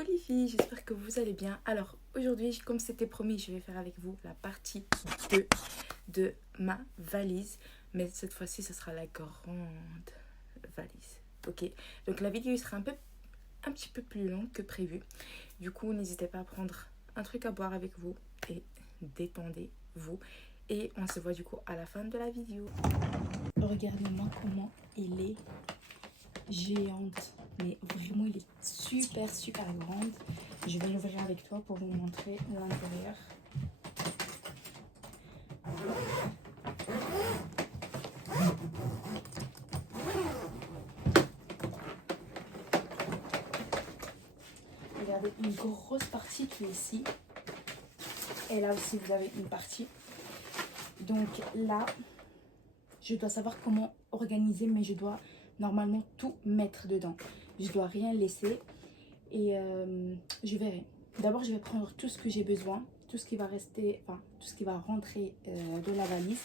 Coucou les filles, j'espère que vous allez bien. Alors aujourd'hui, comme c'était promis, je vais faire avec vous la partie 2 de ma valise. Mais cette fois-ci, ce sera la grande valise. Ok, donc la vidéo sera un petit peu plus longue que prévu. Du coup, n'hésitez pas à prendre un truc à boire avec vous et détendez-vous. Et on se voit du coup à la fin de la vidéo. Regardez-moi comment il est géante, mais vraiment il est super grande. Je vais l'ouvrir avec toi pour vous montrer l'intérieur. Regardez, une grosse partie qui est ici, et là aussi vous avez une partie. Donc là je dois savoir comment organiser, mais je dois normalement tout mettre dedans. Je dois rien laisser et je verrai. D'abord je vais prendre tout ce que j'ai besoin, tout ce qui va rester, enfin tout ce qui va rentrer dans la valise.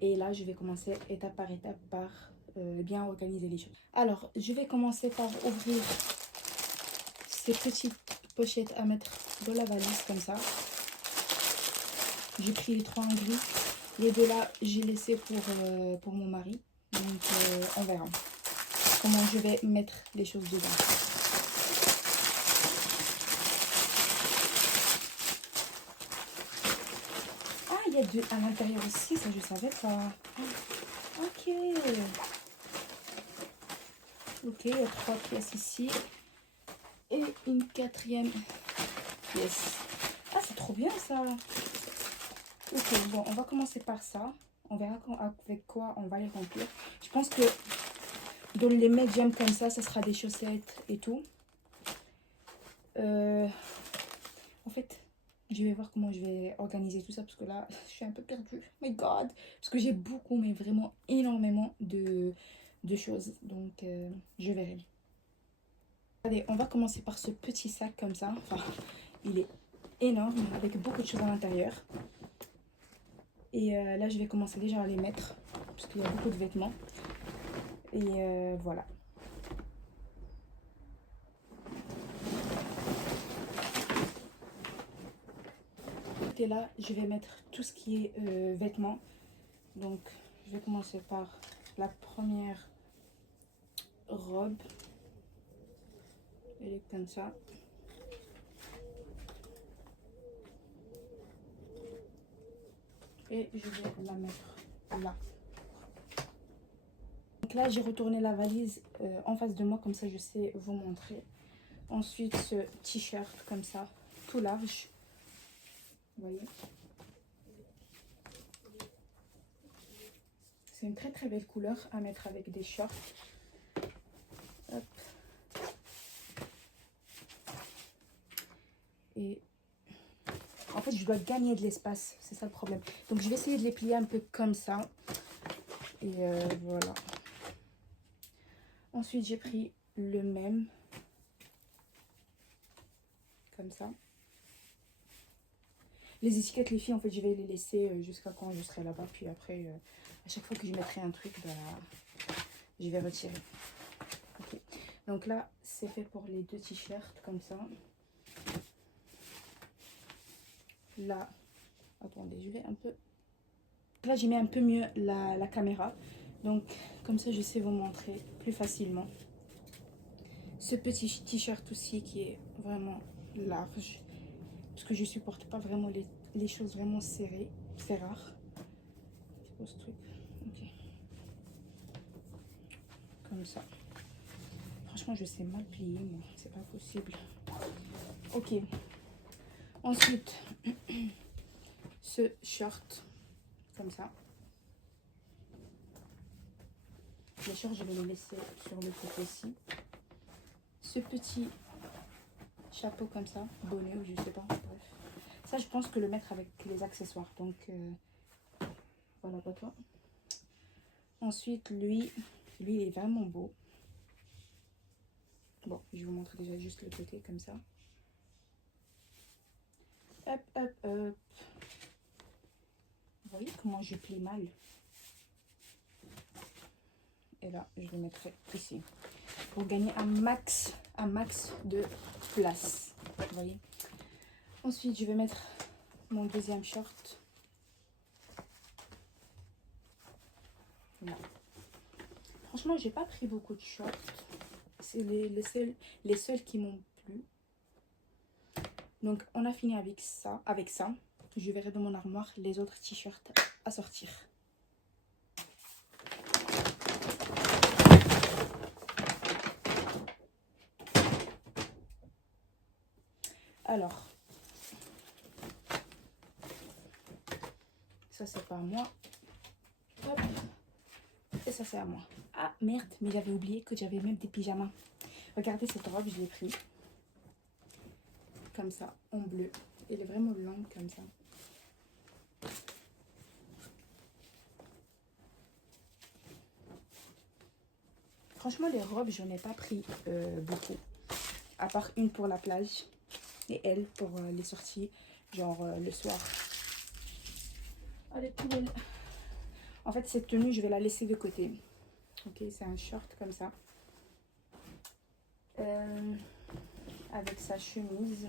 Et là je vais commencer étape par étape par bien organiser les choses. Alors je vais commencer par ouvrir ces petites pochettes à mettre dans la valise comme ça. J'ai pris les 3 en gris. Les 2 là, j'ai laissé pour mon mari. Donc, on verra comment je vais mettre les choses dedans. Ah, il y a 2 à l'intérieur aussi. Ça, je savais pas. Ok. Ok, il y a 3 pièces ici. Et une 4e pièce. Ah, c'est trop bien ça. Ok, bon, on va commencer par ça. On verra avec quoi on va les remplir. Je pense que dans les médiums comme ça sera des chaussettes et tout. En fait, je vais voir comment je vais organiser tout ça parce que là, je suis un peu perdue. My God! Parce que j'ai beaucoup, mais vraiment énormément de choses. Donc, je verrai. Allez, on va commencer par ce petit sac comme ça. Enfin, il est énorme avec beaucoup de choses à l'intérieur. Et là, je vais commencer déjà à les mettre parce qu'il y a beaucoup de vêtements. Et voilà. Et là, je vais mettre tout ce qui est vêtements. Donc, je vais commencer par la première robe. Elle est comme ça. Et je vais la mettre là. Donc là, j'ai retourné la valise en face de moi, comme ça je sais vous montrer. Ensuite, ce t-shirt comme ça, tout large. Vous voyez? C'est une très belle couleur à mettre avec des shorts. Hop. Et en fait, je dois gagner de l'espace, c'est ça le problème. Donc, je vais essayer de les plier un peu comme ça. Et voilà. Ensuite, j'ai pris le même. Comme ça. Les étiquettes, les filles, en fait, je vais les laisser jusqu'à quand je serai là-bas. Puis après, à chaque fois que je mettrai un truc, bah, je vais retirer. Okay. Donc là, c'est fait pour les 2 t-shirts, comme ça. Là, attendez, je vais un peu... Là, j'ai mis un peu mieux la caméra. Donc, comme ça, je sais vous montrer plus facilement. Ce petit t-shirt aussi qui est vraiment large. Parce que je supporte pas vraiment les choses vraiment serrées. C'est rare. C'est quoi ce truc? Ok. Comme ça. Franchement, je sais mal plier, moi. C'est pas possible. Ok. Ensuite, ce short. Comme ça. Les shorts, je vais les laisser sur le côté ici. Ce petit chapeau comme ça. Bonnet ou je sais pas. Bref. Ça, je pense que le mettre avec les accessoires. Donc, voilà pour toi. Ensuite, lui, il est vraiment beau. Bon, je vous montre déjà juste le côté comme ça. Hop, hop, hop. Vous voyez comment je plie mal? Et là, je le mettrai ici. Pour gagner un max un max de place. Vous voyez. Ensuite, je vais mettre mon deuxième short. Là. Franchement, j'ai pas pris beaucoup de shorts. C'est les seuls qui m'ont plu. Donc, on a fini avec ça. Je verrai dans mon armoire les autres t-shirts à sortir. Alors, ça c'est pas à moi. Hop. Et ça c'est à moi. Ah merde, mais j'avais oublié que j'avais même des pyjamas. Regardez cette robe, je l'ai pris. Comme ça, en bleu. Elle est vraiment longue comme ça. Franchement, les robes, je n'en ai pas pris beaucoup. À part une pour la plage. Et elle pour les sorties, genre le soir. Allez, poubelle. En fait, cette tenue, je vais la laisser de côté. Ok, c'est un short comme ça. Avec sa chemise.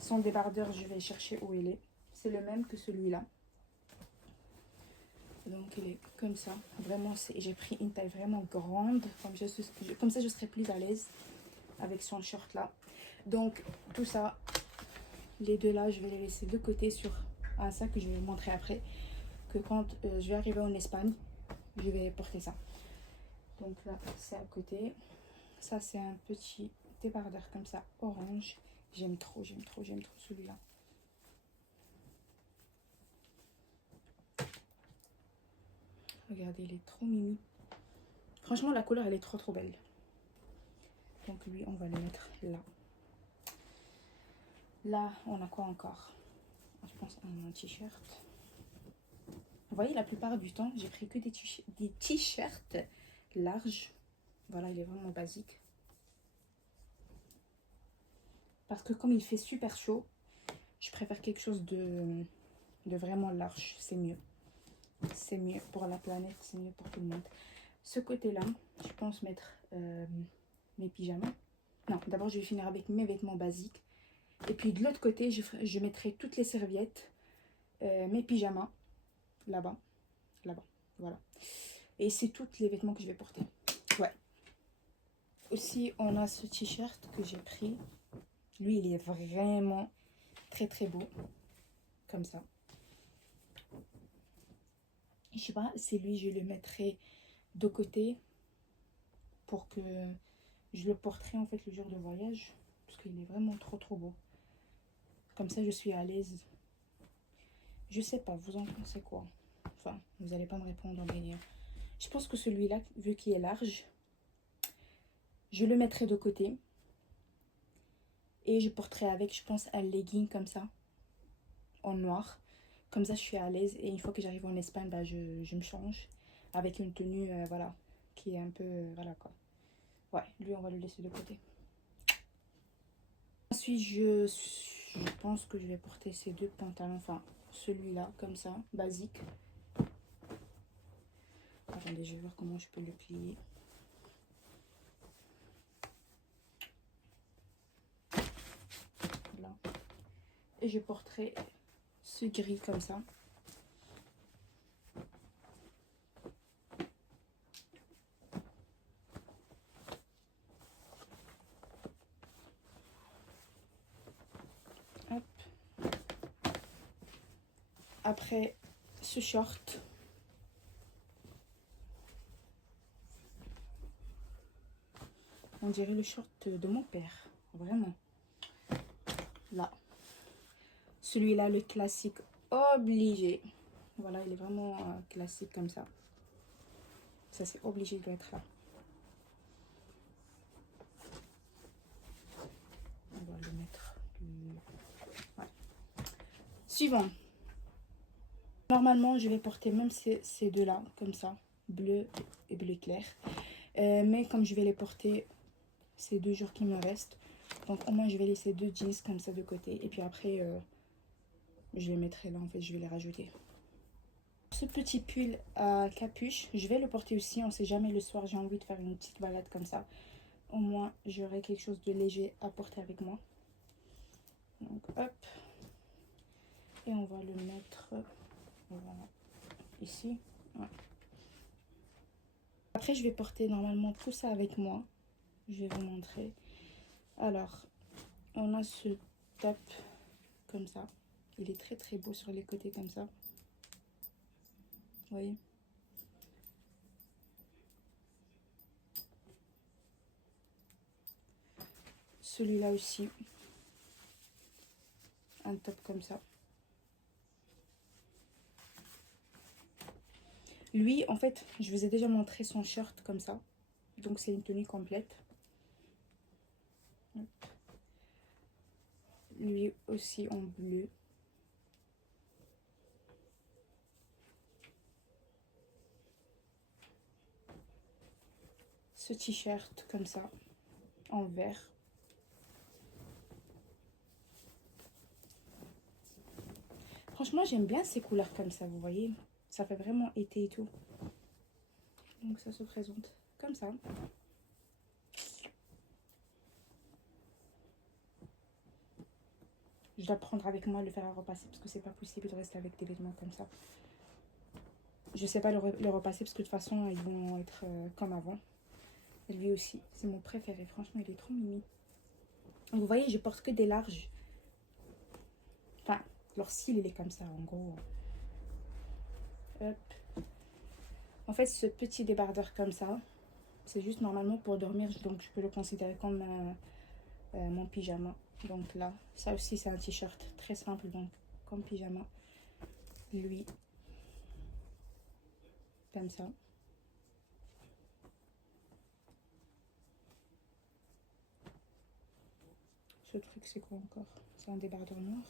Son débardeur, je vais chercher où il est. C'est le même que celui-là. Donc, il est comme ça. Vraiment, j'ai pris une taille vraiment grande. Comme ça, je serai plus à l'aise avec son short là. Donc, tout ça, les deux là, je vais les laisser de côté sur un sac que je vais vous montrer après. Que quand je vais arriver en Espagne, je vais porter ça. Donc là, c'est à côté. Ça, c'est un petit débardeur comme ça, orange. J'aime trop celui-là. Regardez, il est trop mimi. Franchement, la couleur, elle est trop belle. Donc lui, on va le mettre là. Là, on a quoi encore? Je pense un t-shirt. Vous voyez, la plupart du temps, j'ai pris que des t-shirts larges. Voilà, il est vraiment basique. Parce que comme il fait super chaud, je préfère quelque chose de vraiment large. C'est mieux. C'est mieux pour la planète, c'est mieux pour tout le monde. Ce côté-là, je pense mettre mes pyjamas. Non, d'abord, je vais finir avec mes vêtements basiques. Et puis de l'autre côté, je mettrai toutes les serviettes, mes pyjamas, là-bas, voilà. Et c'est tous les vêtements que je vais porter. Ouais. Aussi, on a ce t-shirt que j'ai pris. Lui, il est vraiment très beau. Comme ça. Je sais pas, c'est lui, je le mettrai de côté pour que je le porterai en fait le jour de voyage. Parce qu'il est vraiment trop beau. Comme ça, je suis à l'aise. Je sais pas, vous en pensez quoi? Enfin, vous n'allez pas me répondre, mais je pense que celui-là, vu qu'il est large, je le mettrai de côté. Et je porterai avec, je pense, un legging comme ça, en noir. Comme ça, je suis à l'aise. Et une fois que j'arrive en Espagne, bah, je me change avec une tenue, voilà, qui est un peu, voilà quoi. Ouais, lui, on va le laisser de côté. Ensuite, je pense que je vais porter ces deux pantalons, enfin, celui-là, comme ça, basique. Attendez, je vais voir comment je peux le plier. Là. Et je porterai ce gris comme ça. Hop. Après, ce short. On dirait le short de mon père, vraiment. Là. Celui-là, le classique obligé. Voilà, il est vraiment classique comme ça. Ça, c'est obligé de être là. On va le mettre. Ouais. Suivant. Normalement, je vais porter même ces deux-là, comme ça. Bleu et bleu clair. Mais comme je vais les porter ces 2 jours qui me restent, donc au moins je vais laisser 2 jeans comme ça de côté. Et puis après, je les mettrai là, en fait, je vais les rajouter. Ce petit pull à capuche, je vais le porter aussi. On sait jamais, le soir, j'ai envie de faire une petite balade comme ça. Au moins, j'aurai quelque chose de léger à porter avec moi. Donc, hop. Et on va le mettre voilà, ici. Ouais. Après, je vais porter normalement tout ça avec moi. Je vais vous montrer. Alors, on a ce top comme ça. Il est très très beau sur les côtés comme ça. Vous voyez? Celui-là aussi. Un top comme ça. Lui, en fait, je vous ai déjà montré son shirt comme ça. Donc, c'est une tenue complète. Hop. Lui aussi en bleu. Ce t-shirt comme ça, en vert. Franchement, j'aime bien ces couleurs comme ça, vous voyez. Ça fait vraiment été et tout. Donc ça se présente comme ça. Je dois prendre avec moi le fer à repasser parce que c'est pas possible de rester avec des vêtements comme ça. Je sais pas le repasser parce que de toute façon, ils vont être comme avant. Et lui aussi, c'est mon préféré. Franchement, il est trop mimi. Vous voyez, je porte que des larges. Enfin, leur style, il est comme ça, en gros. Hop. En fait, ce petit débardeur comme ça, c'est juste normalement pour dormir. Donc, je peux le considérer comme mon pyjama. Donc là, ça aussi, c'est un t-shirt très simple, donc comme pyjama. Lui, comme ça. Ce truc, c'est quoi encore? C'est un débardeur noir.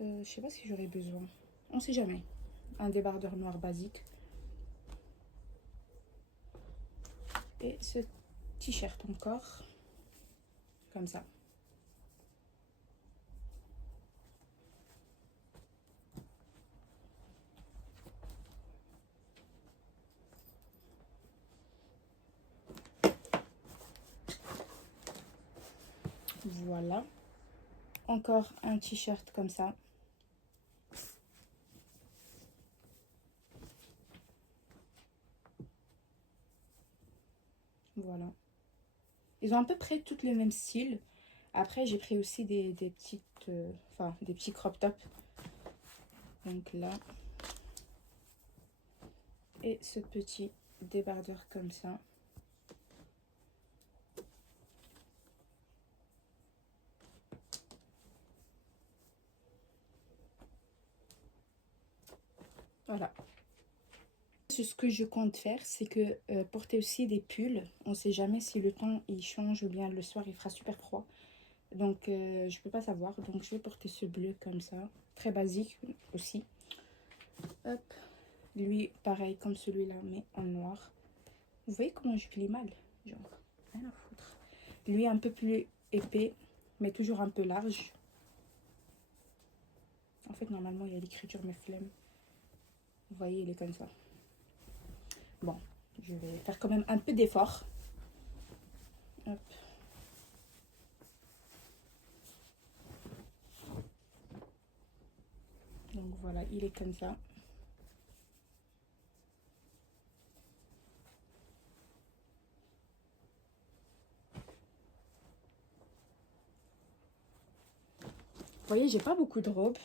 Je sais pas si j'aurais besoin. On sait jamais. Un débardeur noir basique. Et ce t-shirt encore. Comme ça. Voilà. Encore un t-shirt comme ça. Voilà. Ils ont à peu près toutes le même style. Après, j'ai pris aussi des petites... enfin, des petits crop tops. Donc là. Et ce petit débardeur comme ça. Voilà. Ce que je compte faire, c'est que porter aussi des pulls. On ne sait jamais si le temps il change ou bien le soir il fera super froid. Donc je peux pas savoir. Donc je vais porter ce bleu comme ça. Très basique aussi. Hop. Lui, pareil comme celui-là, mais en noir. Vous voyez comment je plie mal? Genre, rien à foutre. Lui, un peu plus épais, mais toujours un peu large. En fait, normalement, il y a l'écriture, mais flemme. Vous voyez, il est comme ça. Bon, je vais faire quand même un peu d'effort. Hop. Donc voilà, il est comme ça. Vous voyez, j'ai pas beaucoup de robes.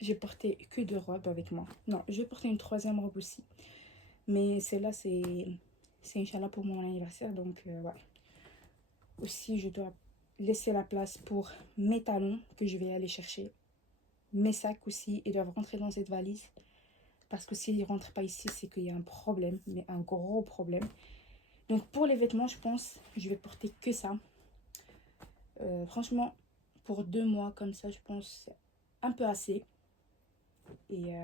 J'ai porté que deux robes avec moi. Non, je vais porter une troisième robe aussi. Mais celle-là, c'est Inch'Allah pour mon anniversaire. Donc voilà. Aussi, je dois laisser la place pour mes talons que je vais aller chercher. Mes sacs aussi, ils doivent rentrer dans cette valise. Parce que s'ils ne rentrent pas ici, c'est qu'il y a un problème. Mais un gros problème. Donc pour les vêtements, je pense, je vais porter que ça. Franchement, pour 2 mois comme ça, je pense c'est un peu assez. Et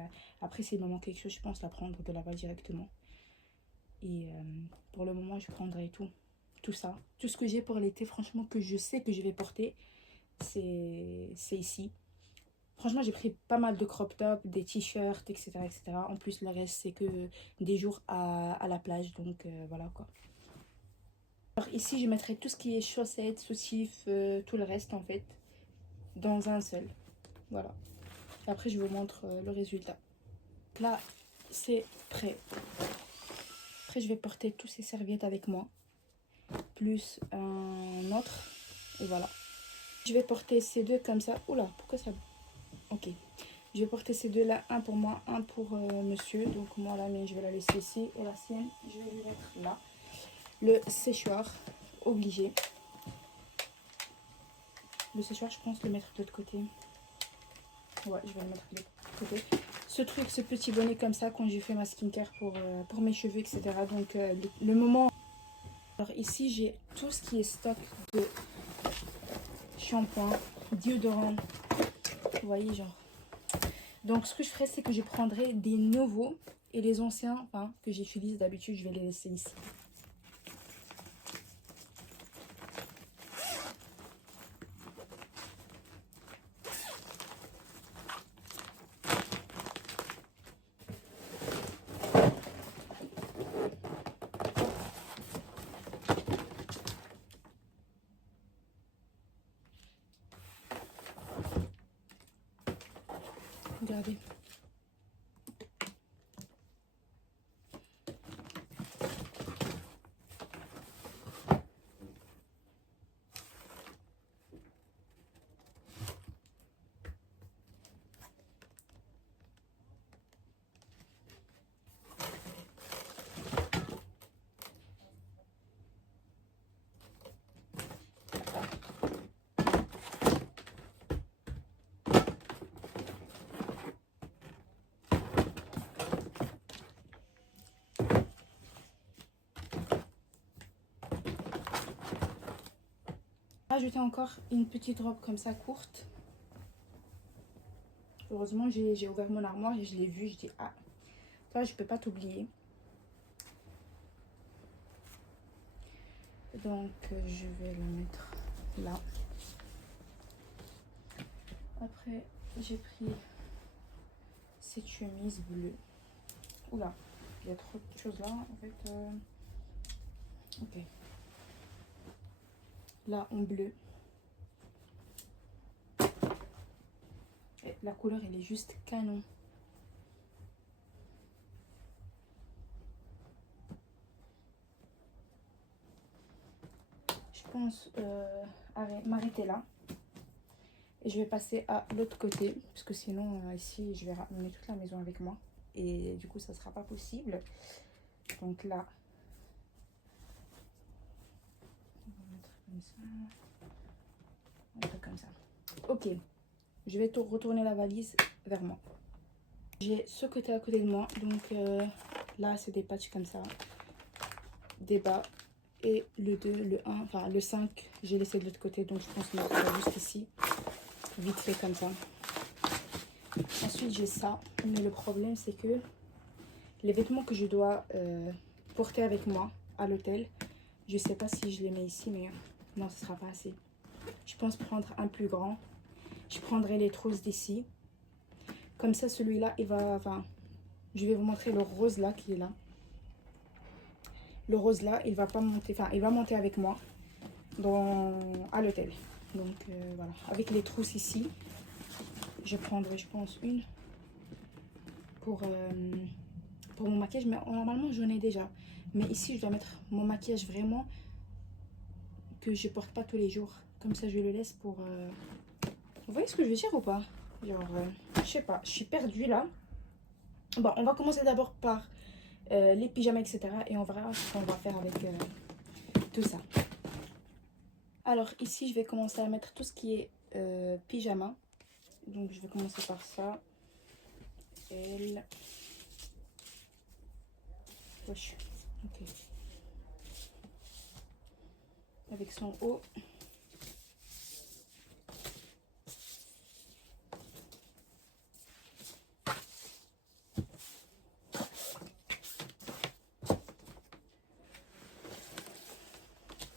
après, s'il me manque quelque chose, je pense la prendre de là-bas directement. Et pour le moment, je prendrai tout. Tout ça. Tout ce que j'ai pour l'été, franchement, que je sais que je vais porter, c'est ici. Franchement, j'ai pris pas mal de crop top, des t-shirts, etc., etc. En plus, le reste, c'est que des jours à la plage. Donc, voilà, quoi. Alors ici, je mettrai tout ce qui est chaussettes, soutifs, tout le reste en fait, dans un seul. Voilà. Et après, je vous montre le résultat. Là, c'est prêt. Après, je vais porter toutes ces serviettes avec moi, plus un autre. Et voilà. Je vais porter ces deux comme ça. Oula, pourquoi ça... Ok. Je vais porter ces deux-là, un pour moi, un pour monsieur. Donc moi, la mienne, je vais la laisser ici. Et la sienne, je vais lui mettre là. Le séchoir, obligé. Le séchoir, je pense le mettre de l'autre côté. Ouais, je vais le mettre de l'autre côté. Ce truc, ce petit bonnet comme ça, quand j'ai fait ma skincare pour mes cheveux, etc. Donc le moment... Alors ici, j'ai tout ce qui est stock de shampoing, déodorant. Vous voyez, genre... Donc ce que je ferai, c'est que je prendrai des nouveaux et les anciens, enfin, que j'utilise d'habitude, je vais les laisser ici. Regardez. Rajouter encore une petite robe comme ça courte. Heureusement, j'ai ouvert mon armoire et je l'ai vu. Je dis, ah, toi, je peux pas t'oublier. Donc, je vais le mettre là. Après, j'ai pris cette chemise bleue. Oula, il y a trop de choses là, en fait. Ok. Là, en bleu. Et la couleur, elle est juste canon. Je pense m'arrêter là. Et je vais passer à l'autre côté. Parce que sinon, ici, je vais ramener toute la maison avec moi. Et du coup, ça ne sera pas possible. Donc là, on va mettre comme ça. Un truc comme ça. Ok. Je vais retourner la valise vers moi. J'ai ce côté à côté de moi. Donc là, c'est des patchs comme ça. Des bas. Et le 2, le 1, enfin le 5, j'ai laissé de l'autre côté. Donc je pense que ça va juste ici. Vite fait comme ça. Ensuite, j'ai ça. Mais le problème, c'est que les vêtements que je dois porter avec moi à l'hôtel, je sais pas si je les mets ici, mais non, ce sera pas assez. Je pense prendre un plus grand. Je prendrai les trousses d'ici. Comme ça, celui-là, il va... Enfin, je vais vous montrer le rose là qui est là. Le rose là, il va pas monter... Enfin, il va monter avec moi à l'hôtel. Donc, voilà. Avec les trousses ici, je prendrai, je pense, une pour mon maquillage. Mais normalement, j'en ai déjà. Mais ici, je dois mettre mon maquillage vraiment que je porte pas tous les jours. Comme ça, je le laisse pour... Vous voyez ce que je veux dire ou pas? Genre, je sais pas. Je suis perdue là. Bon, on va commencer d'abord par les pyjamas, etc. Et on verra ce qu'on va faire avec tout ça. Alors, ici, je vais commencer à mettre tout ce qui est pyjama. Donc, je vais commencer par ça. Elle. Wesh. Ok. Avec son haut.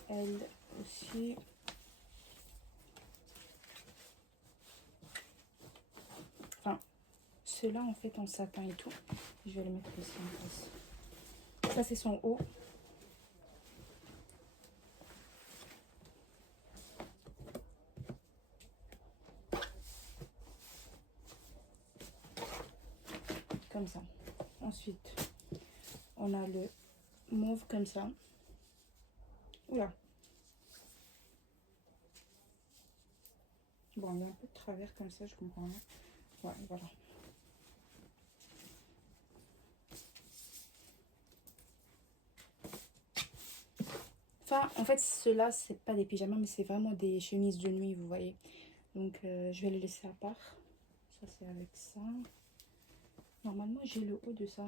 Elle aussi. Enfin, ceux-là, en fait, en satin et tout. Je vais les mettre ici en place. Ça, c'est son haut. comme ça. Ensuite, on a le mauve comme ça. Oula. Bon, il y a un peu de travers comme ça, je comprends rien. Ouais, voilà. Enfin, en fait, ceux-là, c'est pas des pyjamas, mais c'est vraiment des chemises de nuit, vous voyez. Donc, je vais les laisser à part. Ça, c'est avec ça. Normalement, j'ai le haut de ça.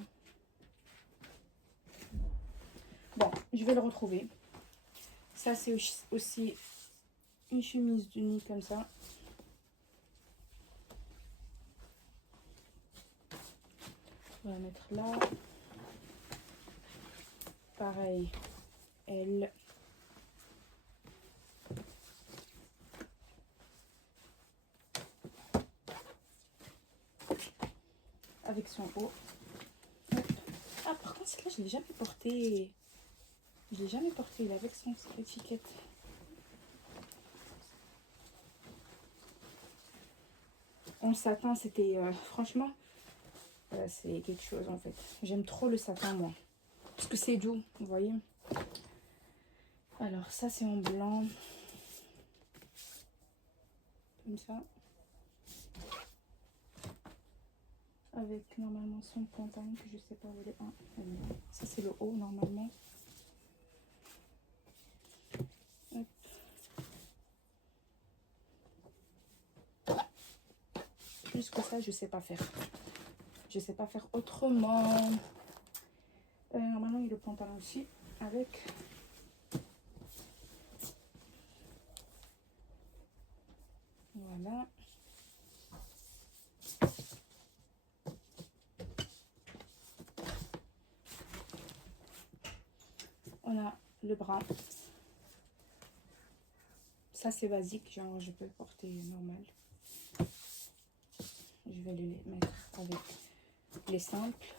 Bon, je vais le retrouver. Ça, c'est aussi une chemise de nuit comme ça. On va la mettre là. Pareil, elle. Avec son haut. Ah, par contre, celle-là, je ne l'ai jamais portée. Je l'ai jamais portée, il est avec son étiquette. En satin, c'était franchement, c'est quelque chose en fait. J'aime trop le satin, moi. Parce que c'est doux, vous voyez. Alors, ça, c'est en blanc. Comme ça. Avec normalement son pantalon, que je sais pas où il est. Ah, ça, c'est le haut, normalement. Hop. Plus que ça, je sais pas faire. Je sais pas faire autrement. Normalement, il y a le pantalon aussi. Avec... Voilà. On a le bras. Ça, c'est basique. Genre, je peux porter normal. Je vais les mettre avec les simples.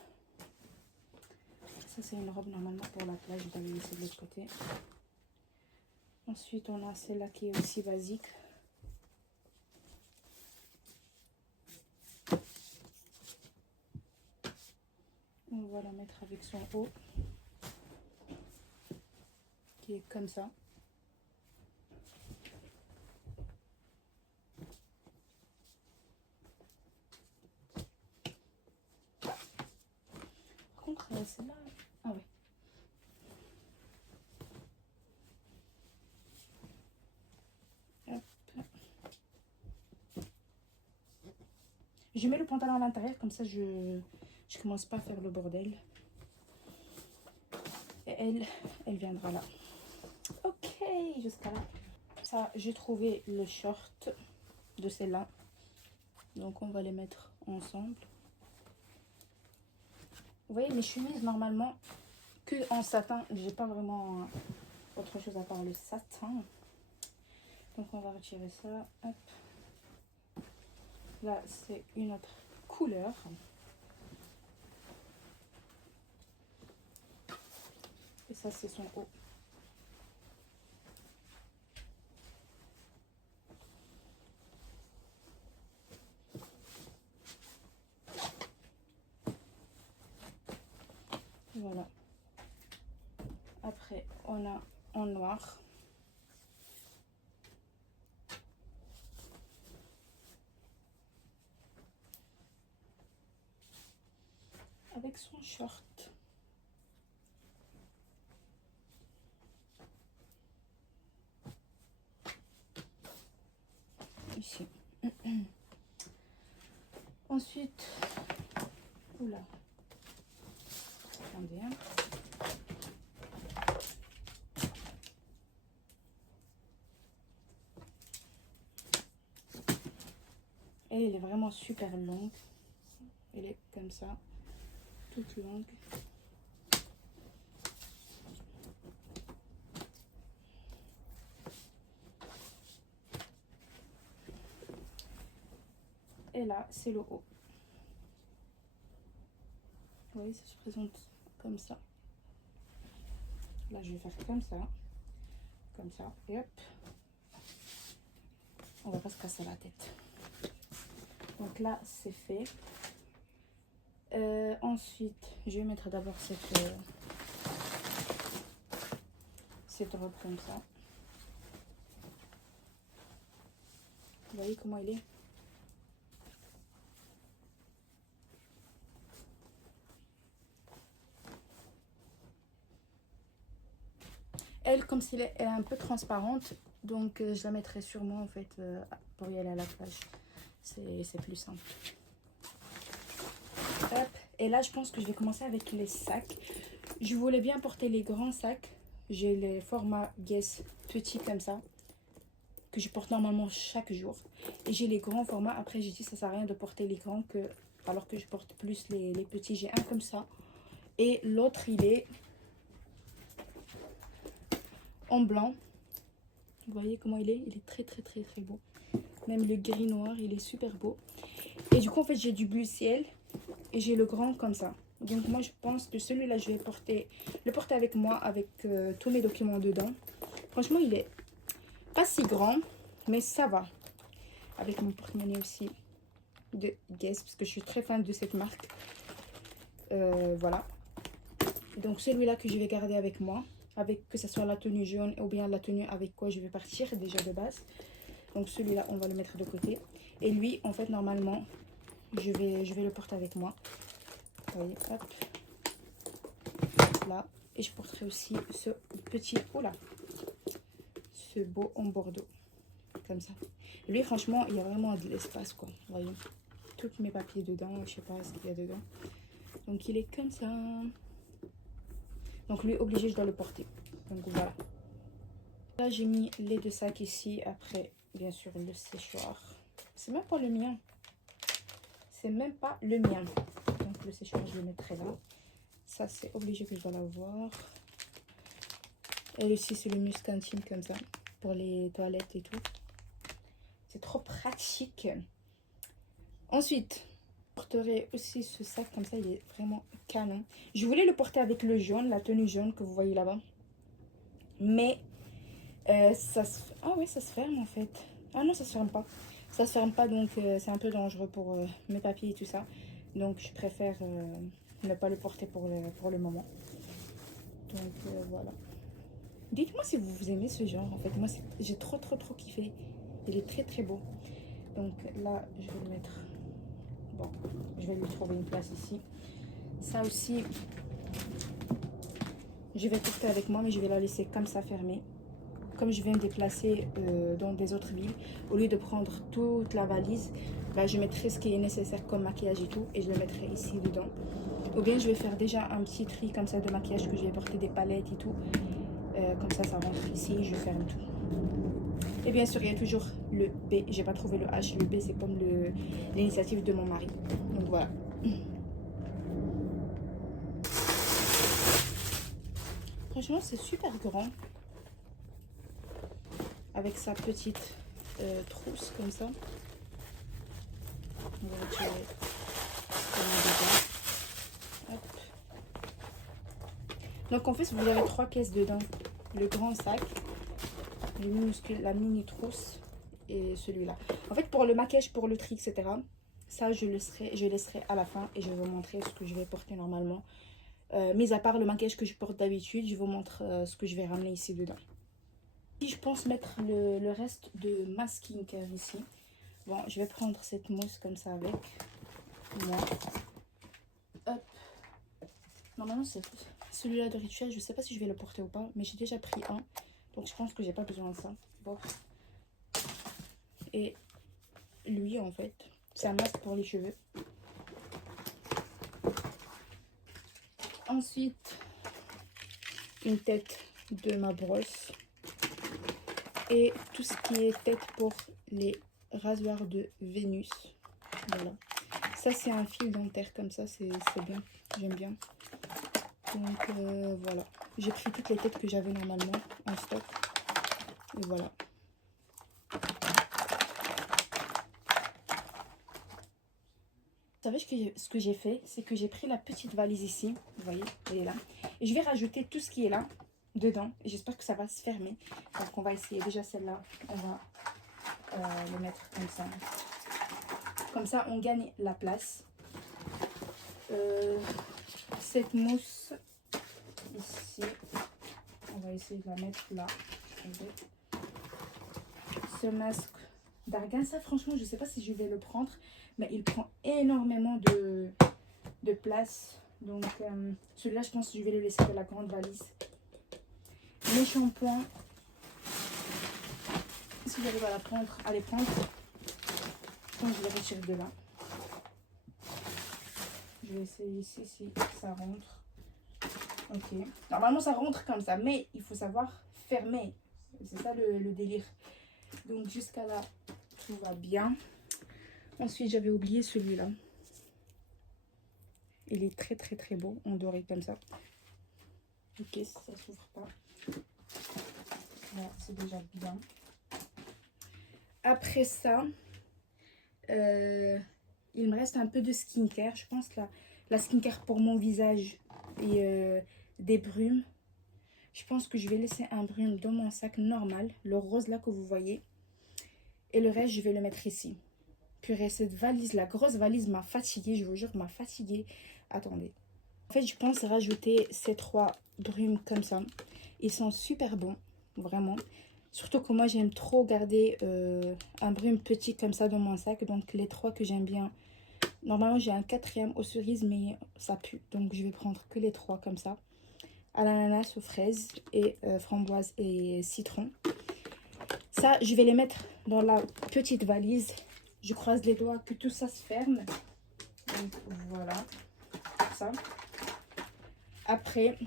Ça, c'est une robe normalement pour la plage. Je vais la laisser de l'autre côté. Ensuite, on a celle-là qui est aussi basique. On va la mettre avec son haut. Qui est comme ça. Par contre, celle-là... Ah ouais. Je mets le pantalon à l'intérieur, comme ça je commence pas à faire le bordel. Et elle viendra là. Ok, jusqu'à là. Ça, j'ai trouvé le short de celle-là. Donc on va les mettre ensemble. Vous voyez, mes chemises, normalement, que en satin. J'ai pas vraiment autre chose à part le satin. Donc on va retirer ça. Hop. Là, c'est une autre couleur. Et ça, c'est son haut. Voilà. Après, on a en noir. Avec son short. Ici. Ensuite, oula, attendez, hein. Et elle est vraiment super longue. Elle est comme ça, toute longue. Et là, c'est le haut. Vous voyez, ça se présente comme ça. Là, je vais faire comme ça, et hop. On va pas se casser la tête. Donc là, c'est fait. Ensuite, je vais mettre d'abord cette robe comme ça. Vous voyez comment il est? Elle, comme si elle est un peu transparente, donc je la mettrai sur moi en fait pour y aller à la plage. C'est plus simple. Hop. Et là, je pense que je vais commencer avec les sacs. Je voulais bien porter les grands sacs. J'ai les formats Guess petits comme ça, que je porte normalement chaque jour. Et j'ai les grands formats. Après, j'ai dit ça sert à rien de porter les grands alors que je porte plus les petits. J'ai un comme ça. Et l'autre, il est en blanc. Vous voyez comment il est? Il est très très très très beau. Même le gris noir, il est super beau. Et du coup, en fait, j'ai du bleu ciel. Et j'ai le grand comme ça. Donc moi, je pense que celui-là, je vais le porter avec moi, avec tous mes documents dedans. Franchement, il est pas si grand, mais ça va. Avec mon porte-monnaie aussi de Guess, parce que je suis très fan de cette marque. Voilà. Donc celui-là que je vais garder avec moi, avec que ce soit la tenue jaune ou bien la tenue avec quoi je vais partir déjà de base. Donc celui-là, on va le mettre de côté. Et lui, en fait, normalement, je vais le porter avec moi. Vous voyez, hop. Là. Et je porterai aussi ce petit, oula, ce beau en bordeaux. Comme ça. Lui, franchement, il y a vraiment de l'espace, quoi. Vous voyez, tous mes papiers dedans. Je sais pas ce qu'il y a dedans. Donc, il est comme ça. Donc, lui, obligé, je dois le porter. Donc, voilà. Là, j'ai mis les deux sacs ici. Après, bien sûr, le séchoir. C'est même pas le mien. C'est même pas le mien. Donc, le séchoir, je le mettrai là. Ça, c'est obligé que je dois l'avoir. Et aussi, c'est le muscantine comme ça. Pour les toilettes et tout. C'est trop pratique. Ensuite, je porterai aussi ce sac comme ça. Il est vraiment canon. Je voulais le porter avec le jaune, la tenue jaune que vous voyez là-bas. Mais ça se... Ah oui, ça se ferme en fait. Ah non, ça se ferme pas. Ça se ferme pas, donc c'est un peu dangereux pour mes papiers et tout ça. Donc je préfère ne pas le porter pour le moment. Donc voilà. Dites-moi si vous aimez ce genre. En fait, moi, j'ai trop kiffé. Il est très très beau. Donc là, je vais le mettre... Bon, je vais lui trouver une place ici. Ça aussi, je vais porter avec moi, mais je vais la laisser comme ça fermée. Comme je viens me déplacer dans des autres villes, au lieu de prendre toute la valise, bah, je mettrai ce qui est nécessaire comme maquillage et tout, et je le mettrai ici dedans. Ou bien je vais faire déjà un petit tri comme ça de maquillage que je vais porter, des palettes et tout. Comme ça rentre ici, je ferme tout. Et bien sûr, il y a toujours le B. J'ai pas trouvé le H. Le B, c'est comme l'initiative de mon mari. Donc voilà. Franchement, c'est super grand. Avec sa petite trousse comme ça. On va retirer dedans. Hop. Donc en fait, vous avez 3 caisses dedans. Le grand sac, le minuscule, la mini trousse et celui-là. En fait, pour le maquillage, pour le tri, etc. Ça, je laisserai à la fin et je vais vous montrer ce que je vais porter normalement. Mis à part le maquillage que je porte d'habitude, je vous montre ce que je vais ramener ici dedans. Si je pense mettre le reste de ma skincare ici. Bon, je vais prendre cette mousse comme ça avec moi. Hop. Normalement, c'est celui-là de Rituel. Je ne sais pas si je vais le porter ou pas, mais j'ai déjà pris un. Donc, je pense que j'ai pas besoin de ça. Bon. Et lui, en fait, c'est un masque pour les cheveux. Ensuite, une tête de ma brosse. Et tout ce qui est tête pour les rasoirs de Vénus. Voilà. Ça, c'est un fil dentaire comme ça. C'est bien. J'aime bien. Donc, voilà. J'ai pris toutes les têtes que j'avais normalement en stock. Et voilà. Vous savez ce que j'ai fait? C'est que j'ai pris la petite valise ici. Vous voyez, elle est là. Et je vais rajouter tout ce qui est là, dedans. Et j'espère que ça va se fermer. Donc, on va essayer. Déjà, celle-là, on va le mettre comme ça. Comme ça, on gagne la place. cette mousse ici. On va essayer de la mettre là. Ce masque d'argan, ça franchement, je ne sais pas si je vais le prendre, mais il prend énormément de place. Donc celui-là, je pense que je vais le laisser dans la grande valise. Les shampoings, si j'arrive à les prendre, donc je les retire de là. Je vais essayer ici si ça rentre. Ok. Normalement, ça rentre comme ça, mais il faut savoir fermer. C'est ça le délire. Donc jusqu'à là, tout va bien. Ensuite, j'avais oublié celui-là. Il est très très très beau, en doré comme ça. Ok, ça s'ouvre pas. Voilà, c'est déjà bien. Après ça, il me reste un peu de skincare. Je pense la skincare pour mon visage et des brumes. Je pense que je vais laisser un brume dans mon sac normal, le rose là que vous voyez. Et le reste, je vais le mettre ici. Purée, cette valise, la grosse valise m'a fatiguée, je vous jure, m'a fatiguée. Attendez. En fait, je pense rajouter ces 3 brumes comme ça. Ils sont super bons, vraiment. Surtout que moi, j'aime trop garder un brume petit comme ça dans mon sac. Donc, les 3 que j'aime bien. Normalement, j'ai un 4e aux cerises, mais ça pue. Donc, je vais prendre que les 3 comme ça. À l'ananas, aux fraises et framboise et citron. Ça, je vais les mettre dans la petite valise. Je croise les doigts que tout ça se ferme. Donc, voilà. Ça. Après,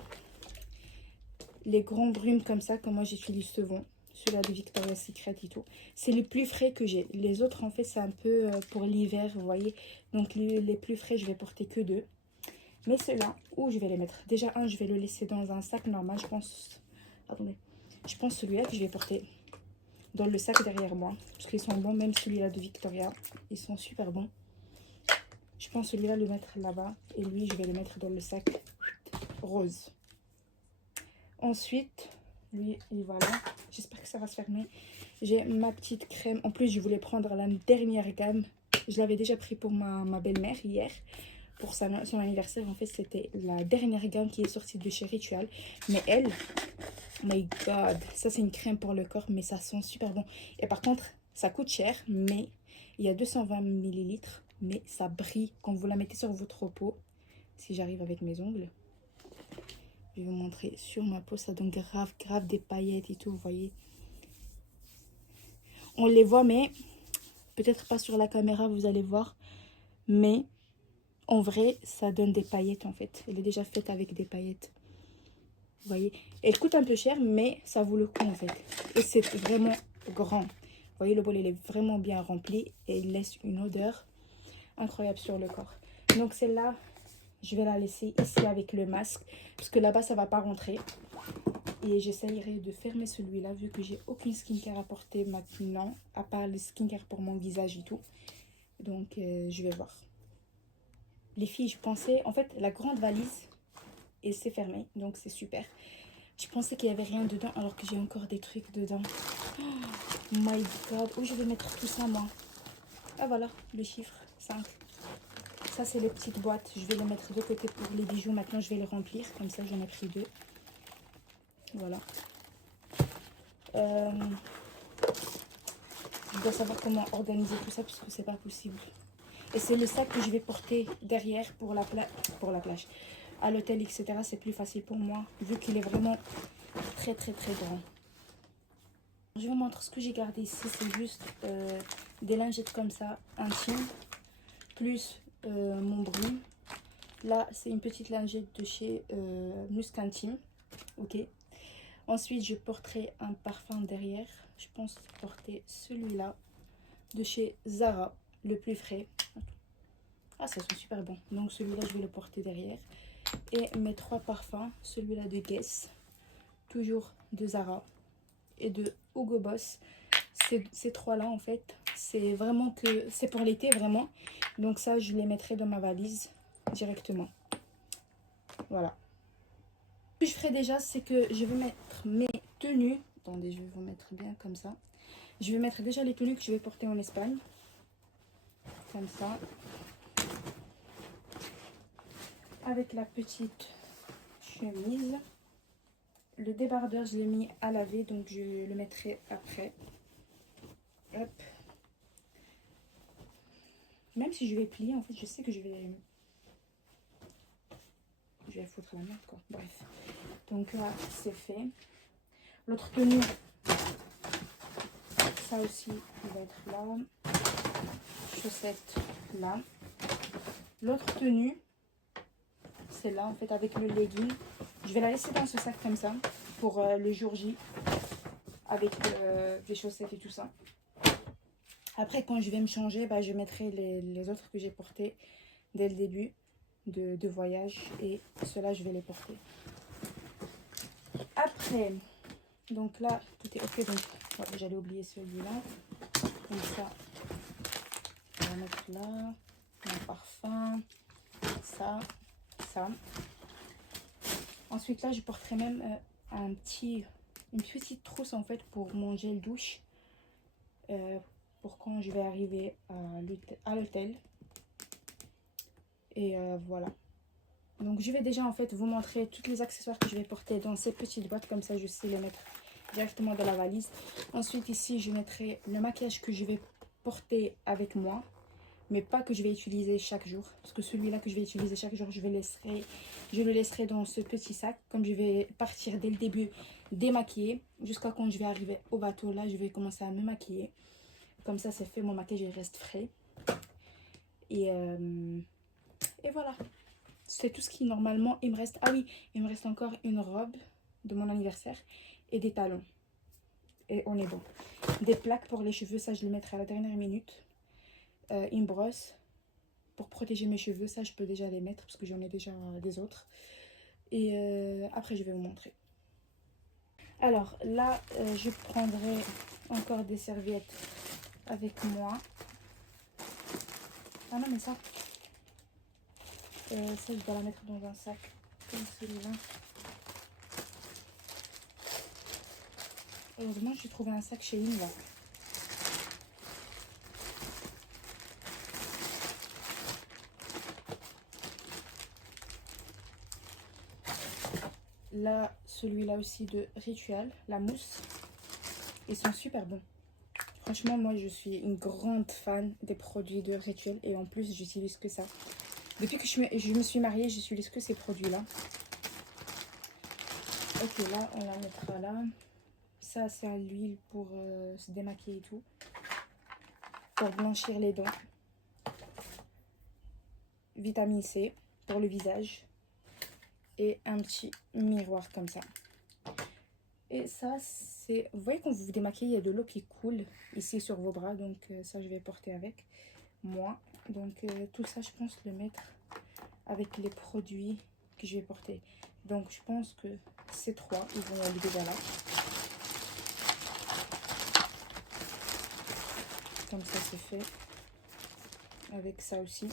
les grands brumes comme ça, que moi j'utilise souvent. Celui-là de Victoria's Secret et tout. C'est le plus frais que j'ai. Les autres, en fait, c'est un peu pour l'hiver, vous voyez. Donc, les plus frais, je vais porter que 2. Mais ceux-là, où je vais les mettre? Déjà, un, je vais le laisser dans un sac normal. Je pense... Attendez. Je pense celui-là que je vais porter dans le sac derrière moi. Parce qu'ils sont bons, même celui-là de Victoria. Ils sont super bons. Je pense celui-là le mettre là-bas. Et lui, je vais le mettre dans le sac rose. Ensuite, lui, et voilà. J'espère que ça va se fermer. J'ai ma petite crème. En plus, je voulais prendre la dernière gamme. Je l'avais déjà pris pour ma belle-mère hier. Pour son anniversaire, en fait, c'était la dernière gamme qui est sortie de chez Ritual. Mais elle, my god, ça c'est une crème pour le corps, mais ça sent super bon. Et par contre, ça coûte cher, mais il y a 220 ml. Mais ça brille quand vous la mettez sur votre peau. Si j'arrive avec mes ongles. Je vais vous montrer sur ma peau, ça donne grave des paillettes et tout, vous voyez. On les voit, mais peut-être pas sur la caméra, vous allez voir. Mais en vrai, ça donne des paillettes en fait. Elle est déjà faite avec des paillettes. Vous voyez, elle coûte un peu cher, mais ça vaut le coup en fait. Et c'est vraiment grand. Vous voyez, le bol, il est vraiment bien rempli et il laisse une odeur incroyable sur le corps. Donc celle-là, je vais la laisser ici avec le masque. Parce que là-bas, ça ne va pas rentrer. Et j'essayerai de fermer celui-là vu que j'ai aucune skincare à porter maintenant. À part le skincare pour mon visage et tout. Donc, je vais voir. Les filles, je pensais... En fait, la grande valise, et c'est fermé. Donc, c'est super. Je pensais qu'il n'y avait rien dedans alors que j'ai encore des trucs dedans. Oh my god. Où je vais mettre tout ça, moi? Ah, voilà, le chiffre 5. Ça, c'est les petites boîtes. Je vais les mettre de côté pour les bijoux. Maintenant, je vais les remplir. Comme ça, j'en ai pris 2. Voilà. Je dois savoir comment organiser tout ça parce que c'est pas possible. Et c'est le sac que je vais porter derrière pour la plage. À l'hôtel, etc. C'est plus facile pour moi vu qu'il est vraiment très grand. Je vous montre ce que j'ai gardé ici. C'est juste des lingettes comme ça, intimes. Plus mon brume. Là, c'est une petite lingette de chez Musc Intime. Ok. Ensuite, je porterai un parfum derrière. Je pense porter celui-là de chez Zara, le plus frais. Ah, ça sent super bon. Donc celui-là, je vais le porter derrière. Et mes 3 parfums, celui-là de Guess, toujours de Zara et de Hugo Boss. Ces 3-là, en fait, c'est vraiment que c'est pour l'été, vraiment. Donc ça, je les mettrai dans ma valise directement. Voilà. Ce que je ferai déjà, c'est que je vais mettre mes tenues. Attendez, je vais vous mettre bien comme ça. Je vais mettre déjà les tenues que je vais porter en Espagne. Comme ça. avec la petite chemise. Le débardeur, je l'ai mis à laver, donc je le mettrai après. Hop. Même si je vais plier, en fait, je sais que je vais foutre la merde, quoi. Bref. Donc là, c'est fait. L'autre tenue, ça aussi, il va être là. Chaussettes, là. L'autre tenue, c'est là, en fait, avec le legging. Je vais la laisser dans ce sac comme ça, pour le jour J, avec les chaussettes et tout ça. Après, quand je vais me changer, bah, je mettrai les autres que j'ai portés dès le début de voyage. Et ceux-là, je vais les porter. Après, donc là, tout est ok. Donc, ouais, j'allais oublier celui-là. Comme ça, on va mettre là. Mon parfum. Ça. Ça. Ensuite, là, je porterai même une petite trousse, en fait, pour mon gel douche. Pour quand je vais arriver à l'hôtel. Et voilà. Donc je vais déjà en fait vous montrer tous les accessoires que je vais porter dans ces petites boîtes. Comme ça je sais les mettre directement dans la valise. Ensuite ici je mettrai le maquillage que je vais porter avec moi. Mais pas que je vais utiliser chaque jour. Parce que celui-là que je vais utiliser chaque jour, je le laisserai dans ce petit sac. Comme je vais partir dès le début démaquiller. Jusqu'à quand je vais arriver au bateau. Là je vais commencer à me maquiller. Comme ça c'est fait, mon maquillage il reste frais. Et voilà. C'est tout ce qui normalement il me reste. Ah oui, il me reste encore une robe de mon anniversaire et des talons. Et on est bon. Des plaques pour les cheveux, ça je les mettrai à la dernière minute. Une brosse pour protéger mes cheveux, ça je peux déjà les mettre parce que j'en ai déjà des autres. Et après je vais vous montrer. Alors là, je prendrai encore des serviettes avec moi. Ah non mais ça... ça, je dois la mettre dans un sac comme celui-là. Heureusement, j'ai trouvé un sac chez Inva. Là, celui-là aussi de Ritual, la mousse. Ils sont super bons. Franchement, moi, je suis une grande fan des produits de Ritual. Et en plus, j'utilise que ça. Depuis que je me suis mariée, j'utilise que ces produits-là. Ok, là, on la mettra là. Ça, c'est à l'huile pour se démaquiller et tout. Pour blanchir les dents. Vitamine C pour le visage. Et un petit miroir comme ça. Et ça, c'est... Vous voyez, quand vous vous démaquillez, il y a de l'eau qui coule ici sur vos bras. Donc, ça, je vais porter avec moi. Donc, tout ça, je pense le mettre avec les produits que je vais porter. Donc, je pense que ces trois, ils vont aller déjà là. Comme ça, c'est fait. Avec ça aussi.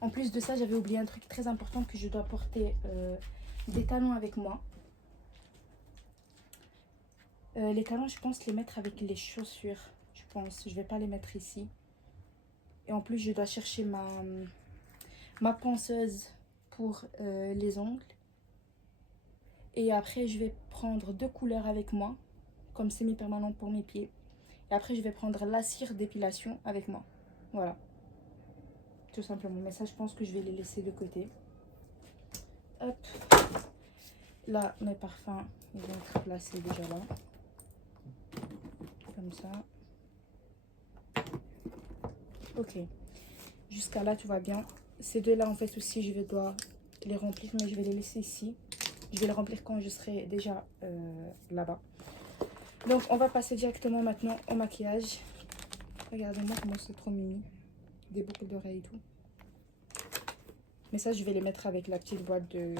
En plus de ça, j'avais oublié un truc très important, que je dois porter des talons avec moi. Les talons, je pense les mettre avec les chaussures. Je pense, je vais pas les mettre ici. Et en plus, je dois chercher ma ponceuse pour les ongles. Et après, je vais prendre 2 couleurs avec moi, comme semi-permanent pour mes pieds. Et après, je vais prendre la cire d'épilation avec moi. Voilà. Tout simplement. Mais ça, je pense que je vais les laisser de côté. Hop. Là, mes parfums, ils vont être placés déjà là. Comme ça. Ok. Jusqu'à là, tout va bien. Ces deux-là, en fait, aussi, je dois les remplir. Mais je vais les laisser ici. Je vais les remplir quand je serai déjà là-bas. Donc, on va passer directement maintenant au maquillage. Regardez-moi comment c'est trop mimi. Des boucles d'oreilles et tout. Mais ça, je vais les mettre avec la petite boîte de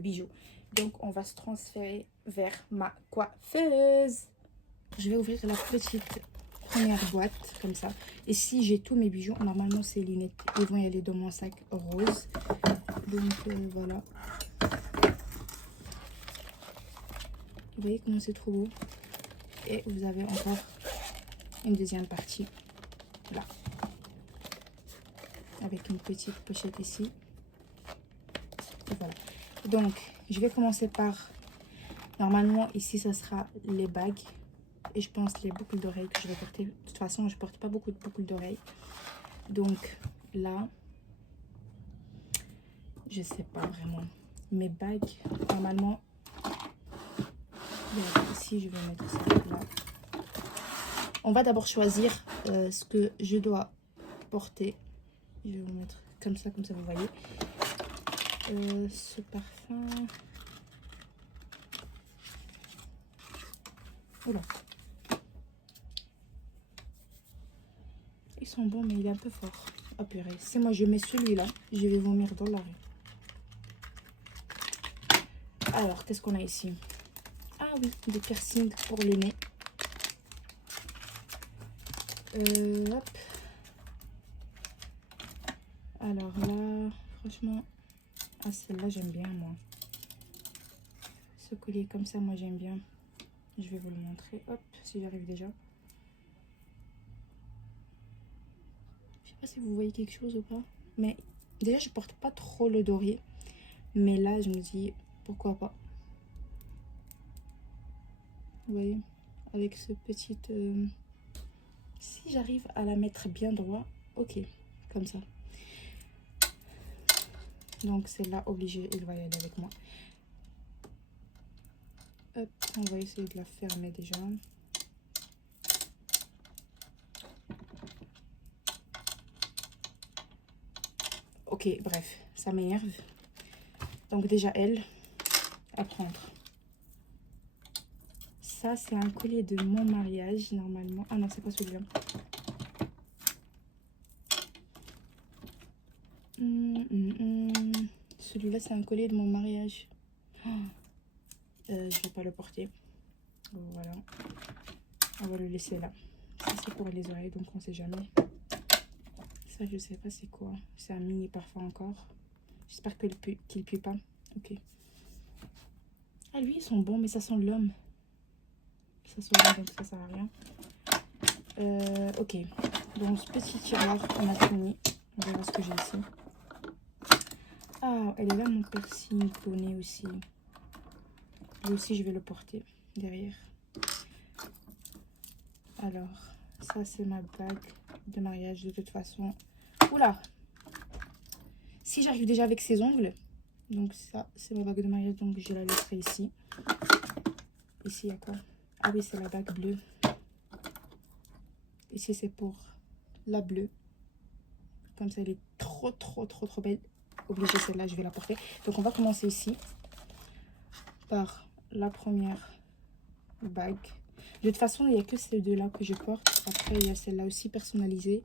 bijoux. Donc, on va se transférer vers ma coiffeuse. Je vais ouvrir la petite première boîte, comme ça. Et si j'ai tous mes bijoux, normalement, ces lunettes, ils vont y aller dans mon sac rose. Donc, voilà. Vous voyez comment c'est trop beau. Et vous avez encore une deuxième partie là. Avec une petite pochette ici. Et voilà. Donc, je vais commencer par... Normalement, ici, ça sera les bagues. Et je pense les boucles d'oreilles que je vais porter. De toute façon, je porte pas beaucoup de boucles d'oreilles. Donc, là... Je sais pas vraiment. Mes bagues, normalement... Ici, je vais mettre ça là. On va d'abord choisir ce que je dois porter. Je vais vous mettre comme ça vous voyez. Ce parfum... Oula. Ils sont bons, mais il est un peu fort. Oh purée, si moi je mets celui-là, je vais vomir dans la rue. Alors, qu'est-ce qu'on a ici? Ah oui, des piercings pour le nez. Hop. Alors là, franchement, ah celle-là j'aime bien moi. Ce collier comme ça, moi j'aime bien. Je vais vous le montrer, hop, si j'arrive déjà. Je sais pas si vous voyez quelque chose ou pas. Mais déjà, je porte pas trop le doré. Mais là, je me dis, pourquoi pas. Vous voyez, avec ce petit... Si j'arrive à la mettre bien droit, ok, comme ça. Donc, celle-là, obligée, il va y aller avec moi. Hop, on va essayer de la fermer déjà. Ok, bref, ça m'énerve. Donc déjà, elle, à prendre. Ça, c'est un collier de mon mariage, normalement. Ah non, c'est pas celui-là. Celui-là, c'est un collier de mon mariage. Oh. Je vais pas le porter. Voilà. On va le laisser là. Ça, c'est pour les oreilles, donc on sait jamais. Ça, je sais pas c'est quoi. C'est un mini parfum encore. J'espère qu'il pue pas. Ok. Ah, lui, ils sont bons, mais ça sent l'homme. Ça sent l'homme, donc ça sert à rien. Ok. Donc, ce petit tiroir, on a fini. On verra ce que j'ai ici. Ah, elle est là, mon piercing bonnet aussi. Lui aussi, je vais le porter derrière. Alors, ça, c'est ma bague de mariage de toute façon. Oula! Si j'arrive déjà avec ses ongles, donc ça, c'est ma bague de mariage, donc je la laisserai ici. Ici, il y a quoi? Ah oui, c'est la bague bleue. Ici, c'est pour la bleue. Comme ça, elle est trop belle. Obligée, celle-là, je vais la porter. Donc, on va commencer ici par la première bague. De toute façon, il n'y a que ces deux-là que je porte. Après, il y a celle-là aussi personnalisée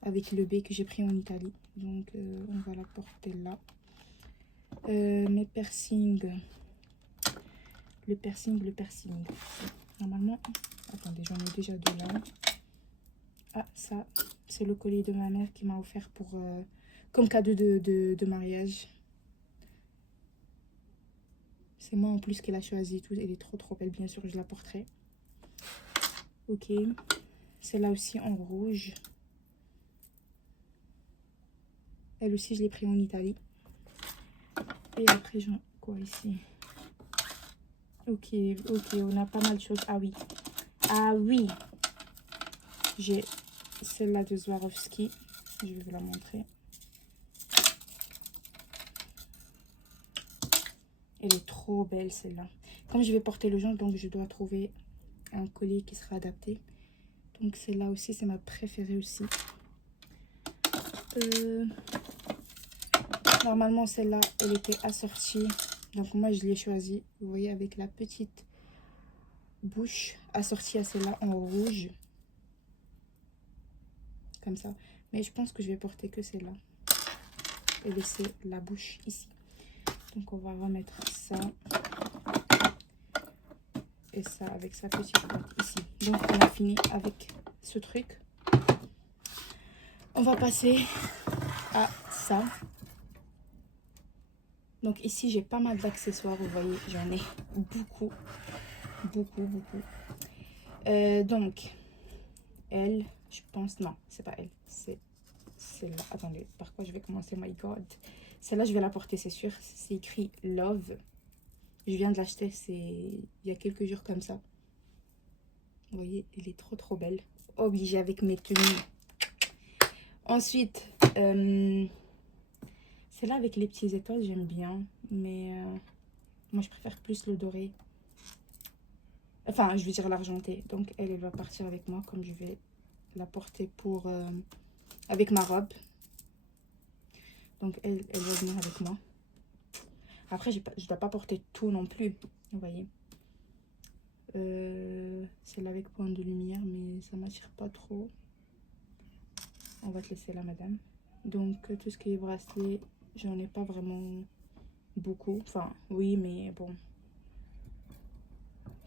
avec le B que j'ai pris en Italie. Donc, on va la porter là. Mes piercings. Le piercing. Normalement, attendez, j'en ai déjà deux là. Ah, ça, c'est le collier de ma mère qui m'a offert pour comme cadeau de mariage. C'est moi en plus qu'elle a choisi tout. Elle est trop belle, bien sûr, je la porterai. Ok. Celle-là aussi en rouge. Elle aussi, je l'ai pris en Italie. Et après, j'en... Quoi ici? Ok, on a pas mal de choses. Ah oui. Ah oui. J'ai celle-là de Swarovski. Je vais vous la montrer. Elle est trop belle, celle-là. Comme je vais porter le jaune, donc je dois trouver un collier qui sera adapté. Donc celle-là aussi, c'est ma préférée aussi. Normalement, celle-là, elle était assortie. Donc moi, je l'ai choisie. Vous voyez, avec la petite bouche assortie à celle-là en rouge. Comme ça. Mais je pense que je vais porter que celle-là. Et laisser la bouche ici. Donc on va remettre ça. Et ça avec sa petite boîte ici. Donc on a fini avec ce truc. On va passer à ça. Donc ici j'ai pas mal d'accessoires, vous voyez, j'en ai beaucoup. Beaucoup, beaucoup. Donc, elle, je pense... Non, c'est pas elle. C'est celle-là. Attendez, par quoi je vais commencer? My God. Celle-là, je vais la porter, c'est sûr. C'est écrit Love. Je viens de l'acheter, c'est il y a quelques jours comme ça. Vous voyez, elle est trop, trop belle. Obligée avec mes tenues. Ensuite, celle-là avec les petites étoiles, j'aime bien. Mais moi, je préfère plus le doré. Enfin, je veux dire l'argenté. Donc, elle va partir avec moi, comme je vais la porter pour avec ma robe. Donc, elle va venir avec moi. Après, je ne dois pas porter tout non plus. Vous voyez. Celle-là avec point de lumière, mais ça m'attire pas trop. On va te laisser là, madame. Donc, tout ce qui est bracelet, j'en ai pas vraiment beaucoup. Enfin, oui, mais bon.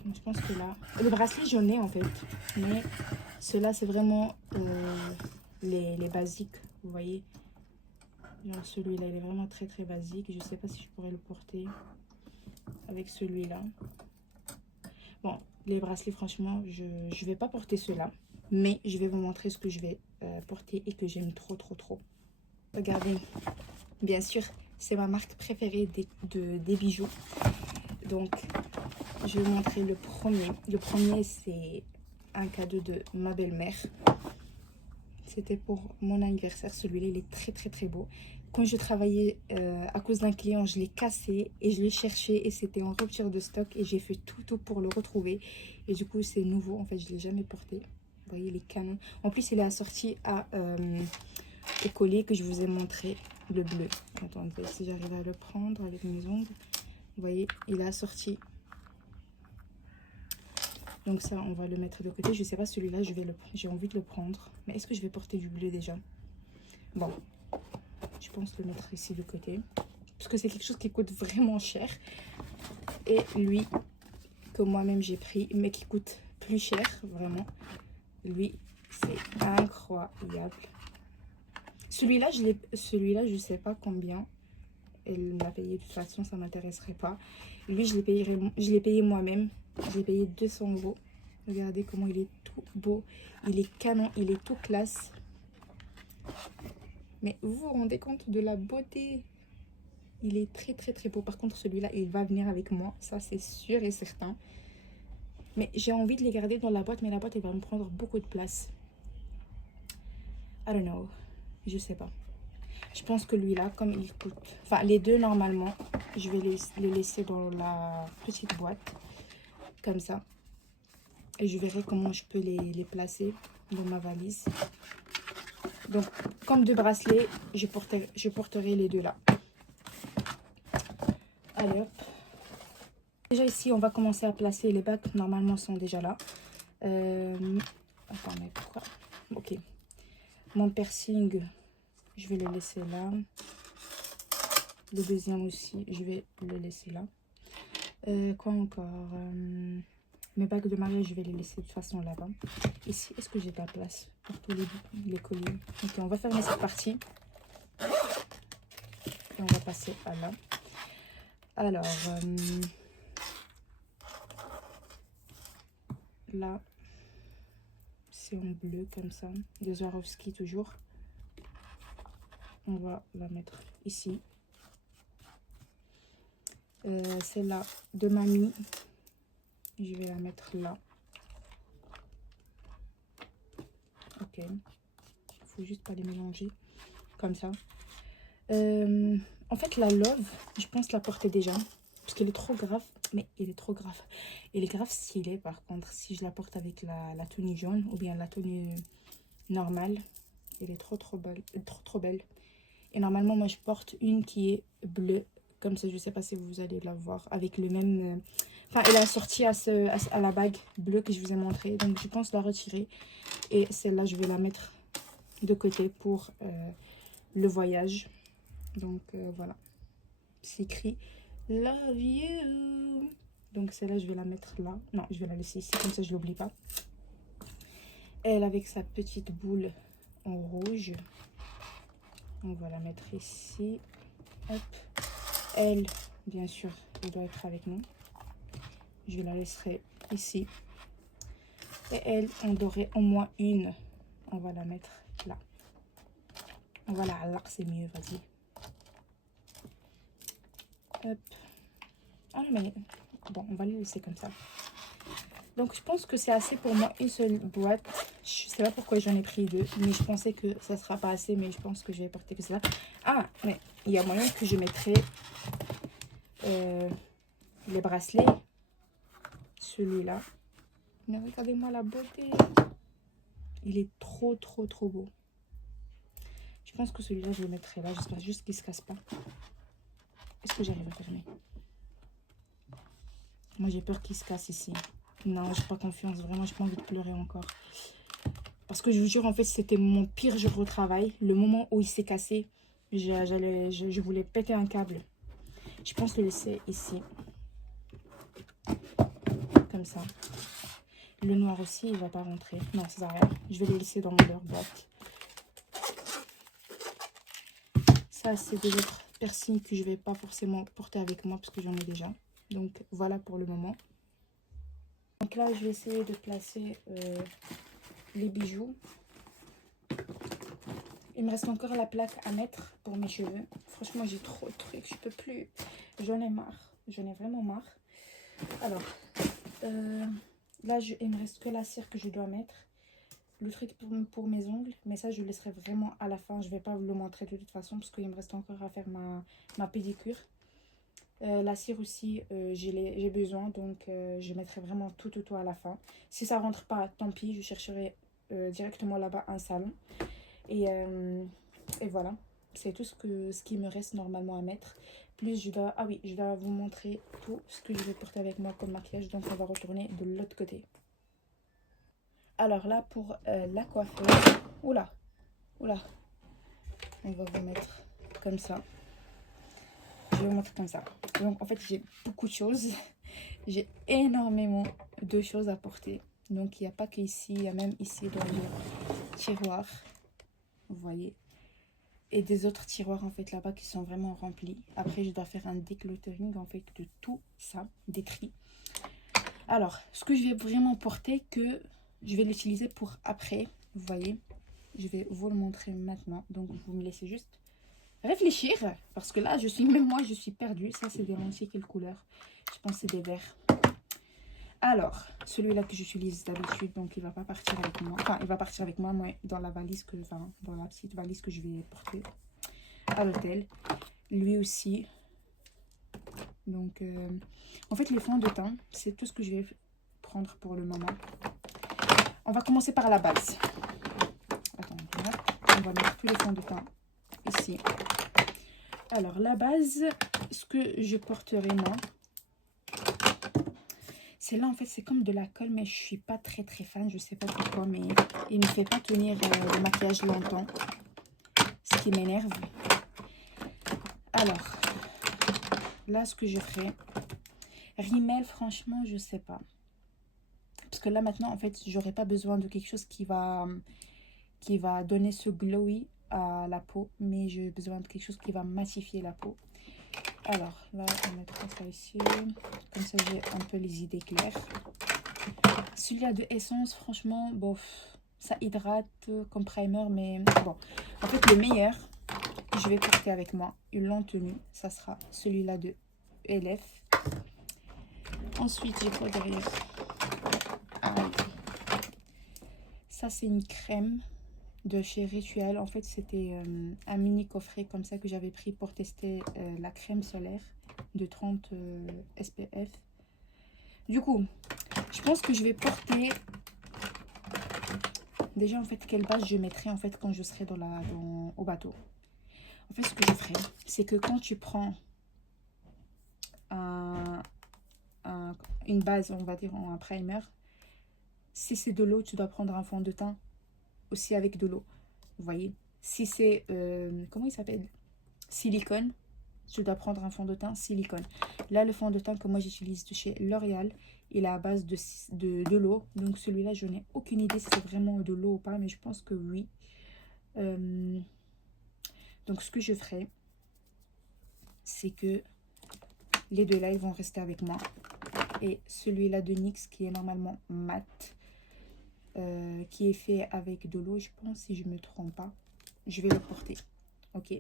Donc, je pense que là... Le bracelet, j'en ai en fait. Mais ceux-là, c'est vraiment les basiques. Vous voyez. Genre celui-là, il est vraiment très très basique. Je sais pas si je pourrais le porter avec celui-là. Bon, les bracelets, franchement, je vais pas porter ceux-là. Mais je vais vous montrer ce que je vais porter et que j'aime trop trop trop. Regardez, bien sûr, c'est ma marque préférée des bijoux. Donc, je vais vous montrer le premier. Le premier, c'est un cadeau de ma belle-mère. C'était pour mon anniversaire. Celui-là, il est très, très, très beau. Quand je travaillais à cause d'un client, je l'ai cassé et je l'ai cherché et c'était en rupture de stock. Et j'ai fait tout pour le retrouver. Et du coup, c'est nouveau. En fait, je ne l'ai jamais porté. Vous voyez, il est canon. En plus, il est assorti au collier que je vous ai montré, le bleu. Attendez, si j'arrive à le prendre avec mes ongles. Vous voyez, il est assorti. Donc ça, on va le mettre de côté. Je sais pas, celui-là, j'ai envie de le prendre. Mais est-ce que je vais porter du bleu déjà? Bon, je pense le mettre ici de côté. Parce que c'est quelque chose qui coûte vraiment cher. Et lui, que moi-même j'ai pris, mais qui coûte plus cher, vraiment. Lui, c'est incroyable. Celui-là, je sais pas combien elle m'a payé. De toute façon, ça m'intéresserait pas. Lui, je l'ai payé moi-même. Je l'ai payé 200 €. Regardez comment il est tout beau. Il est canon, il est tout classe. Mais vous vous rendez compte de la beauté? Il est très très très beau. Par contre, celui-là, il va venir avec moi. Ça, c'est sûr et certain. Mais j'ai envie de les garder dans la boîte. Mais la boîte, elle va me prendre beaucoup de place. I don't know. Je sais pas. Je pense que lui là, comme il coûte... Enfin, les deux, normalement, je vais les laisser dans la petite boîte. Comme ça. Et je verrai comment je peux les placer dans ma valise. Donc, comme deux bracelets, je porterai les deux là. Allez hop. Déjà ici, on va commencer à placer les bagues. Normalement, sont déjà là. Attends, mais pourquoi? Ok. Mon piercing, je vais le laisser là. Le deuxième aussi, je vais le laisser là. Quoi encore? Mes bagues de mariage, je vais les laisser de toute façon là-bas. Ici, est-ce que j'ai de la place pour tous les colliers? Ok, on va fermer cette partie. Et on va passer à là. Alors, là, c'est en bleu comme ça. De Swarovski toujours. On va la mettre ici. Celle-là de mamie. Je vais la mettre là. Ok. Il faut juste pas les mélanger. Comme ça. En fait, la Love, je pense la porter déjà. Parce qu'elle est trop grave. Mais elle est trop grave. Elle est grave stylée par contre. Si je la porte avec la tenue jaune ou bien la tenue normale. Elle est trop belle. Trop belle. Et normalement, moi, je porte une qui est bleue. Comme ça, je ne sais pas si vous allez la voir. Avec le même... Enfin, elle est assortie à la bague bleue que je vous ai montré. Donc, je pense la retirer. Et celle-là, je vais la mettre de côté pour le voyage. Donc, voilà. C'est écrit « Love you ». Donc, celle-là, je vais la mettre là. Non, je vais la laisser ici. Comme ça, je ne l'oublie pas. Elle, avec sa petite boule en rouge. On va la mettre ici. Hop. Elle, bien sûr, elle doit être avec nous. Je la laisserai ici. Et elle, on aurait au moins une. On va la mettre là. On va la halar, c'est mieux, vas-y. Hop. Ah mais bon, on va les laisser comme ça. Donc je pense que c'est assez pour moi, une seule boîte. Je sais pas pourquoi j'en ai pris deux, mais je pensais que ça sera pas assez, mais je pense que je vais porter que ça. Ah, mais il y a moyen que je mettrai les bracelets. Celui-là. Mais regardez-moi la beauté. Il est trop beau. Je pense que celui-là, je le mettrai là. J'espère juste qu'il se casse pas. Est-ce que j'arrive à fermer? Moi, j'ai peur qu'il se casse ici. Non, j'ai pas confiance. Vraiment, j'ai pas envie de pleurer encore. Parce que je vous jure, en fait, c'était mon pire jour au travail. Le moment où il s'est cassé, je voulais péter un câble. Je pense le laisser ici. Comme ça. Le noir aussi, il va pas rentrer. Non, ça sert à rien. Je vais le laisser dans leur boîte. Ça, c'est des autres piercings que je vais pas forcément porter avec moi parce que j'en ai déjà. Donc, voilà pour le moment. Donc là, je vais essayer de placer les bijoux. Il me reste encore la plaque à mettre pour mes cheveux. Franchement, j'ai trop de trucs. Je peux plus. J'en ai marre. J'en ai vraiment marre. Alors, là, il me reste que la cire que je dois mettre. Le truc pour mes ongles. Mais ça, je le laisserai vraiment à la fin. Je ne vais pas vous le montrer de toute façon parce qu'il me reste encore à faire ma pédicure. La cire aussi, j'ai besoin. Donc, je mettrai vraiment tout à la fin. Si ça rentre pas, tant pis. Je chercherai directement là-bas un salon. Et voilà, c'est tout ce qui me reste normalement à mettre. Plus je dois, ah oui, je dois vous montrer tout ce que je vais porter avec moi comme maquillage. Donc on va retourner de l'autre côté. Alors là pour la coiffeuse, oula, on va vous mettre comme ça. Je vais vous montrer comme ça. Donc en fait j'ai beaucoup de choses. J'ai énormément de choses à porter. Donc il n'y a pas qu'ici, il y a même ici dans le tiroir. Vous voyez, et des autres tiroirs en fait là-bas qui sont vraiment remplis. Après je dois faire un decluttering en fait de tout ça, des tri. Alors ce que je vais vraiment porter, que je vais l'utiliser pour après, vous voyez, je vais vous le montrer maintenant. Donc vous me laissez juste réfléchir parce que là même moi je suis perdue. Ça c'est des lentilles, quelle couleur? Je pense que c'est des verts. Alors, celui-là que j'utilise d'habitude, donc il va pas partir avec moi. Enfin, il va partir avec moi, dans la valise dans la petite valise que je vais porter à l'hôtel. Lui aussi. Donc, en fait, les fonds de teint, c'est tout ce que je vais prendre pour le moment. On va commencer par la base. Attends, on va mettre tous les fonds de teint ici. Alors, la base, ce que je porterai moi, celle-là, en fait, c'est comme de la colle, mais je suis pas très fan. Je sais pas pourquoi, mais il ne fait pas tenir le maquillage longtemps. Ce qui m'énerve. Alors, là, ce que je ferai, rímel, franchement, je sais pas. Parce que là, maintenant, en fait, j'aurais pas besoin de quelque chose qui va donner ce glowy à la peau. Mais j'ai besoin de quelque chose qui va matifier la peau. Alors, là, on mettra ça ici. Comme ça, j'ai un peu les idées claires. Celui-là de Essence, franchement, bof, ça hydrate comme primer, mais bon. En fait, le meilleur que je vais porter avec moi, une longue tenue, ça sera celui-là de LF. Ensuite, j'ai quoi derrière? Ça, c'est une crème de chez Ritual. En fait, c'était un mini coffret comme ça que j'avais pris pour tester la crème solaire de 30 SPF. Du coup, je pense que je vais porter déjà en fait quelle base je mettrai en fait quand je serai au bateau. En fait, ce que je ferai, c'est que quand tu prends une base, on va dire un primer, si c'est de l'eau, tu dois prendre un fond de teint aussi avec de l'eau. Vous voyez, si c'est comment il s'appelle, silicone, tu dois prendre un fond de teint silicone. Là, le fond de teint que moi j'utilise de chez L'Oréal, il est à base de l'eau. Donc celui-là, je n'ai aucune idée si c'est vraiment de l'eau ou pas, mais je pense que oui. Donc ce que je ferai, c'est que les deux là, ils vont rester avec moi. et celui-là de NYX qui est normalement mat, qui est fait avec de l'eau, je pense, si je me trompe pas. Je vais le porter. Ok,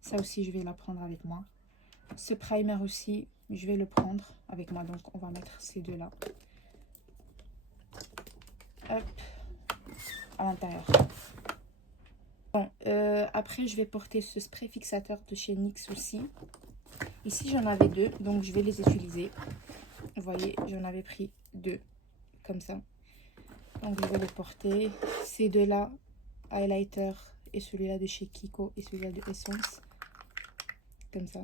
ça aussi je vais la prendre avec moi. Ce primer aussi je vais le prendre avec moi, donc on va mettre ces deux là, hop, à l'intérieur. Bon, après je vais porter ce spray fixateur de chez NYX aussi. Ici j'en avais deux, donc je vais les utiliser. Vous voyez, j'en avais pris deux comme ça, donc je vais les porter. Ces deux là, highlighter, et celui-là de chez Kiko et celui-là de Essence, comme ça.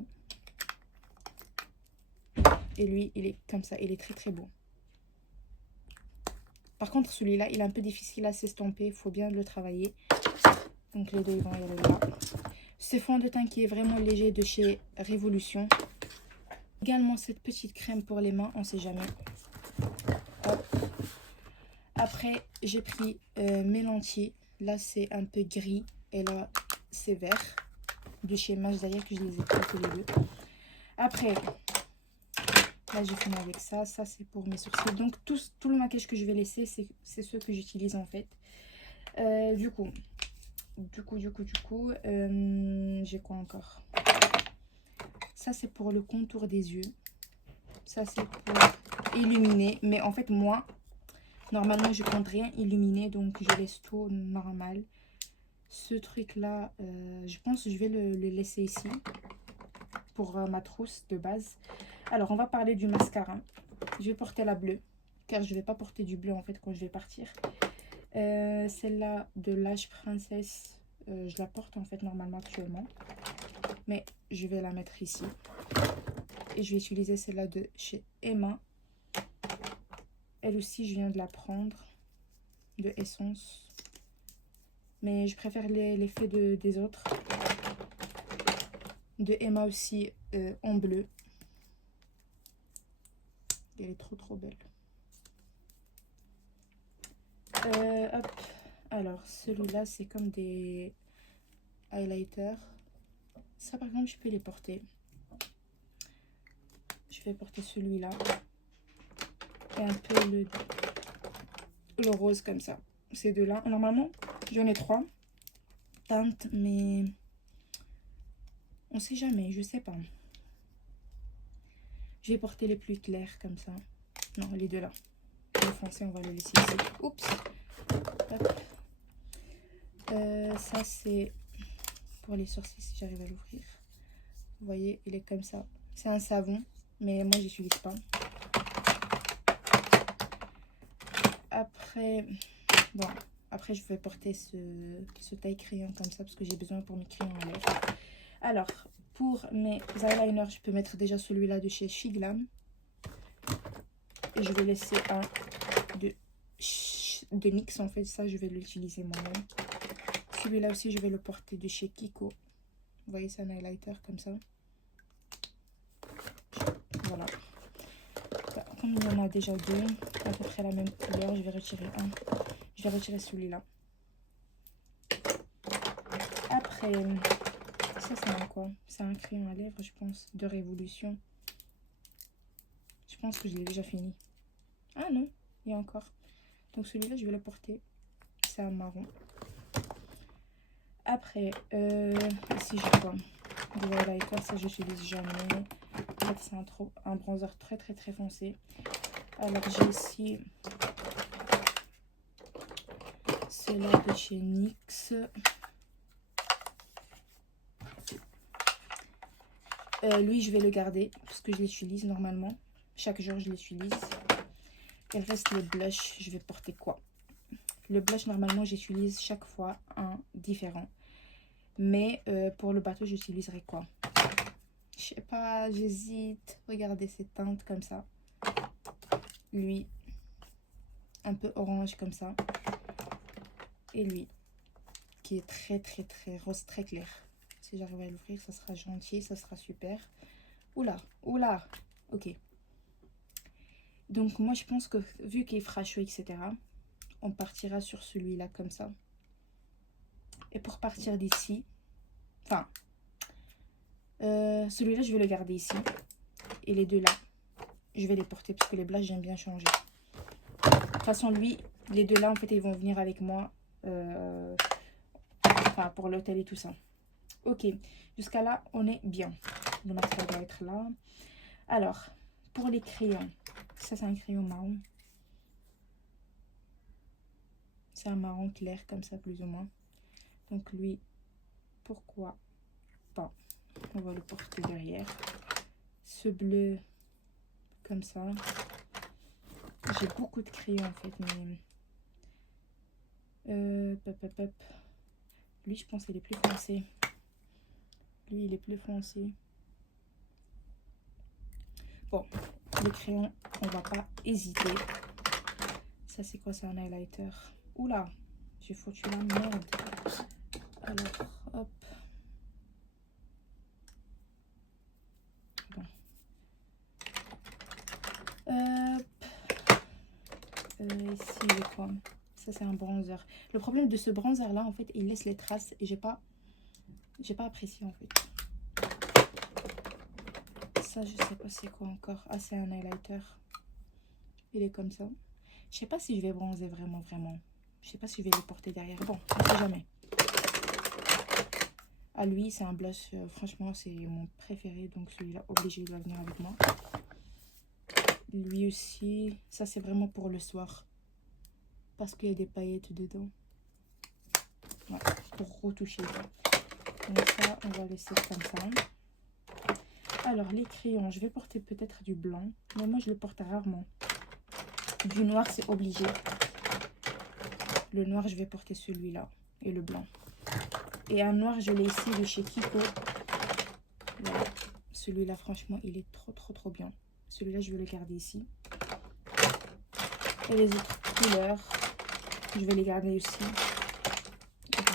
Et lui il est comme ça, il est très très beau. Par contre celui-là il est un peu difficile à s'estomper, il faut bien le travailler. Donc les deux ils vont y aller là. Ce fond de teint qui est vraiment léger de chez Révolution. Également cette petite crème pour les mains, on sait jamais. Hop. Après j'ai pris mes lentilles. Là c'est un peu gris et là c'est vert. De chez Match d'ailleurs, que je les ai pris tous les deux. Après, là j'ai fini avec ça. Ça c'est pour mes sourcils. Donc tout le maquillage que je vais laisser, c'est ceux que j'utilise en fait. Du coup, j'ai quoi encore? Ça c'est pour le contour des yeux. Ça c'est pour illuminer. Mais en fait moi, normalement je compte rien illuminer, donc je laisse tout normal. Ce truc là, je pense que je vais le laisser ici pour ma trousse de base. Alors on va parler du mascara. Je vais porter la bleue, car je vais pas porter du bleu en fait quand je vais partir. Celle-là de Lash Princess, je la porte en fait normalement actuellement, mais je vais la mettre ici. Et je vais utiliser celle-là de chez Emma. Elle aussi je viens de la prendre, de Essence, mais je préfère l'effet des autres. De Emma aussi, en bleu. Elle est trop belle. Hop. Alors celui-là c'est comme des highlighters. Ça par exemple je peux les porter. Je vais porter celui-là et un peu le rose comme ça. Ces deux là, normalement j'en ai trois teintes, mais on sait jamais, je sais pas. Je vais porter les plus clairs comme ça. Non, les deux là. Le foncé on va le laisser ici. Oups. Hop. Ça c'est pour les sourcils, si j'arrive à l'ouvrir. Vous voyez, il est comme ça. C'est un savon, mais moi j'utilise pas. Après, bon, après je vais porter ce taille crayon comme ça parce que j'ai besoin pour mes crayons à lèvres. Alors pour mes eyeliners, je peux mettre déjà celui-là de chez Shiglam. Et je vais laisser un de NYX en fait, ça je vais l'utiliser moi-même. Celui-là aussi je vais le porter de chez Kiko. Vous voyez, c'est un highlighter comme ça. Voilà. Comme il y en a déjà deux, à peu près la même couleur, je vais retirer un. Je vais retirer celui-là. Après, ça c'est un quoi? C'est un crayon à lèvres, je pense, de Révolution. Je pense que je l'ai déjà fini. Ah non, il y a encore. Donc celui-là, je vais le porter. C'est un marron. Après, ici j'ai quoi? Des highlighters, ça j'utilise jamais. En fait, c'est un bronzer très foncé. Alors j'ai ici celui-là de chez NYX. Lui je vais le garder parce que je l'utilise normalement. Chaque jour je l'utilise. Il reste le blush. Je vais porter quoi? Le blush normalement j'utilise chaque fois un différent. Mais pour le bateau j'utiliserai quoi? Je sais pas, j'hésite. Regardez ces teintes comme ça. Lui, un peu orange comme ça. Et lui, qui est très rose, très clair. Si j'arrive à l'ouvrir, ça sera gentil, ça sera super. Oula. Ok. Donc moi je pense que vu qu'il fera chaud, etc., on partira sur celui-là comme ça. Et pour partir d'ici, enfin, celui-là je vais le garder ici. Et les deux là, je vais les porter parce que les blushs, j'aime bien changer. De toute façon, lui, les deux là, en fait, ils vont venir avec moi. Enfin, pour l'hôtel et tout ça. Ok, jusqu'à là, on est bien. Le matériel doit être là. Alors, pour les crayons. Ça, c'est un crayon marron. C'est un marron clair, comme ça, plus ou moins. Donc, lui, pourquoi pas? On va le porter derrière. Ce bleu, comme ça. J'ai beaucoup de crayons, en fait, mais... Lui, je pense qu'il est plus foncé. Lui, il est plus foncé. Bon, le crayon, on va pas hésiter. Ça, c'est quoi? C'est un highlighter. Oula, j'ai foutu la merde. Alors, hop. Bon. Ici, il est quoi? Ça, c'est un bronzer. Le problème de ce bronzer-là, en fait, il laisse les traces et j'ai pas apprécié, en fait. Ça, je sais pas c'est quoi encore. Ah, c'est un highlighter. Il est comme ça. Je sais pas si je vais bronzer vraiment. Je sais pas si je vais le porter derrière. Bon, on sait jamais. Ah, lui, c'est un blush. Franchement, c'est mon préféré. Donc, celui-là, obligé, il doit venir avec moi. Lui aussi. Ça, c'est vraiment pour le soir. Parce qu'il y a des paillettes dedans. Ouais, pour retoucher. Donc, ça, on va laisser comme ça. Alors, les crayons. Je vais porter peut-être du blanc. Mais moi, je le porte rarement. Du noir, c'est obligé. Le noir, je vais porter celui-là. Et le blanc. Et un noir, je l'ai ici de chez Kiko. Voilà. Celui-là, franchement, il est trop bien. Celui-là, je vais le garder ici. Et les autres couleurs, je vais les garder aussi.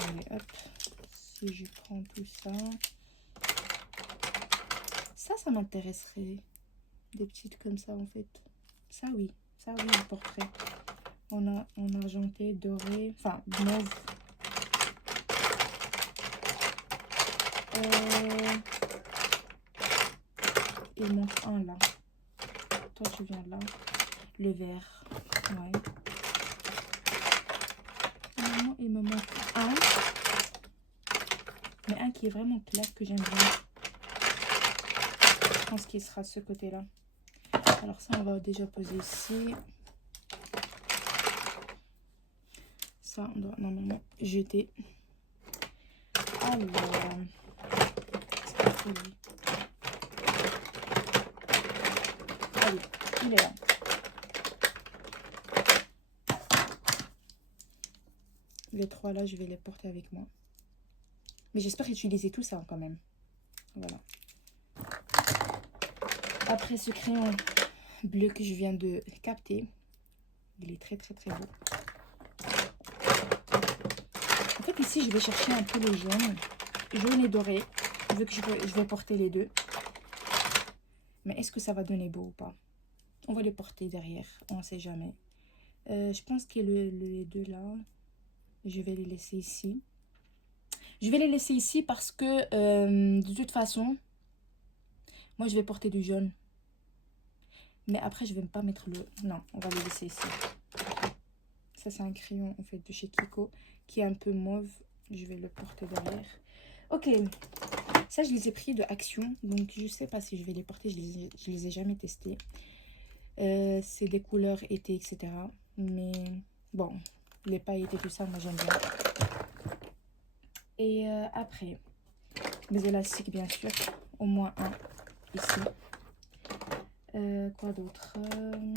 Allez, hop. Si je prends tout ça. Ça m'intéresserait. Des petites comme ça, en fait. Ça, oui. Ça, oui, le portrait. On a en argenté, doré, enfin, mauve. Il manque un là. Toi, tu viens là. Le vert. Ouais. Normalement, il me manque un. Mais un qui est vraiment clair, que j'aime bien. Je pense qu'il sera de ce côté-là. Alors ça, on va déjà poser ici. Ça, on doit normalement jeter. Alors, c'est lui. Allez, il est là. Les trois là, je vais les porter avec moi. Mais j'espère utiliser tout ça quand même. Voilà. Après ce crayon bleu que je viens de capter, il est très beau. En fait, ici, je vais chercher un peu le jaune et doré, vu que je vais porter les deux. Mais est-ce que ça va donner beau ou pas? On va les porter derrière, on ne sait jamais. Je pense que les deux là, je vais les laisser ici. Je vais les laisser ici parce que, de toute façon, moi, je vais porter du jaune. Mais après, je ne vais pas mettre le... Non, on va les laisser ici. Ça, c'est un crayon, en fait, de chez Kiko, qui est un peu mauve. Je vais le porter derrière. Ok. Ça, je les ai pris de Action. Donc, je ne sais pas si je vais les porter. Je les ai jamais testés. C'est des couleurs été, etc. Mais, bon, les paillettes et tout ça, moi, j'aime bien. Et après, mes élastiques, bien sûr. Au moins un, ici. Quoi d'autre? On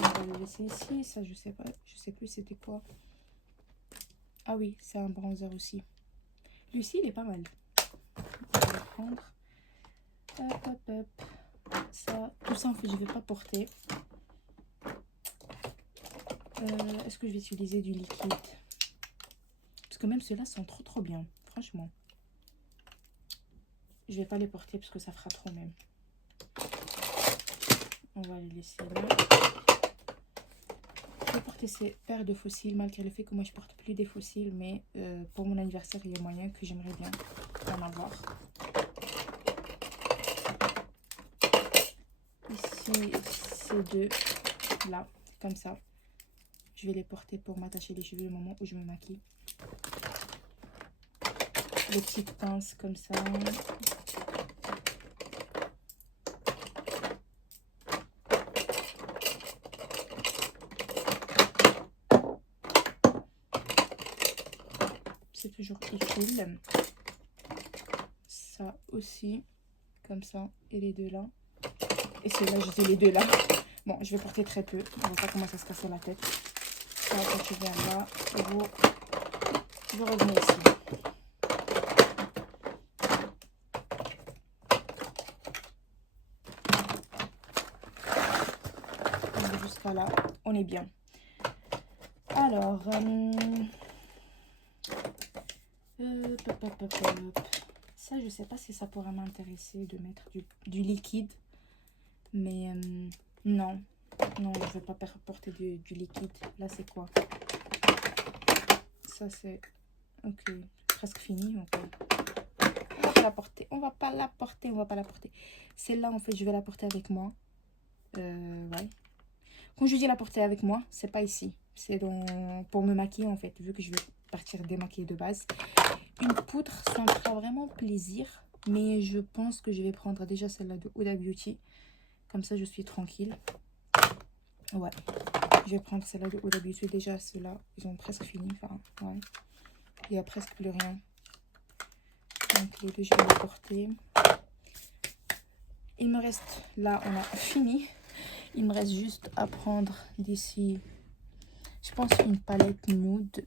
va le laisser ici. Ça, je sais pas. Je sais plus c'était quoi. Ah oui, c'est un bronzer aussi. Lui-ci, il est pas mal. On va le prendre. Hop. Ça, tout ça, en fait, je vais pas porter. Est-ce que je vais utiliser du liquide? Parce que même ceux-là sont trop bien. Franchement. Je vais pas les porter parce que ça fera trop même. On va les laisser là. Je vais porter ces paires de fossiles, malgré le fait que moi je porte plus des fossiles, mais pour mon anniversaire, il y a moyen que j'aimerais bien en avoir. Ici, ces deux là, comme ça. Je vais les porter pour m'attacher les cheveux le moment où je me maquille. Les petites pinces comme ça. C'est toujours utile. Ça aussi, comme ça, et les deux là. Et ceux-là, je dis les deux là. Bon, je vais porter très peu. On va pas commencer à se casser la tête. Ça, quand tu viens là, vous revenez ici. Jusqu'à là, on est bien. Alors, ça, je sais pas si ça pourrait m'intéresser de mettre du liquide. Mais non, non, je vais pas porter du liquide. Là, c'est quoi? Ça, c'est... Ok, presque fini. Okay. On va pas la porter. On va pas la porter. On va pas la porter. Celle-là, en fait, je vais la porter avec moi. Ouais. Quand je dis la porter avec moi, c'est pas ici. C'est pour me maquiller, en fait, vu que je vais partir démaquiller de base. Une poudre, ça me fera vraiment plaisir. Mais je pense que je vais prendre déjà celle-là de Huda Beauty. Comme ça, je suis tranquille. Ouais. Je vais prendre celle-là de Huda Beauty. Déjà, ceux-là, ils ont presque fini. Enfin, ouais. Il n'y a presque plus rien. Donc, les deux, je vais les porter. Il me reste... Là, on a fini. Il me reste juste à prendre d'ici... Je pense une palette nude.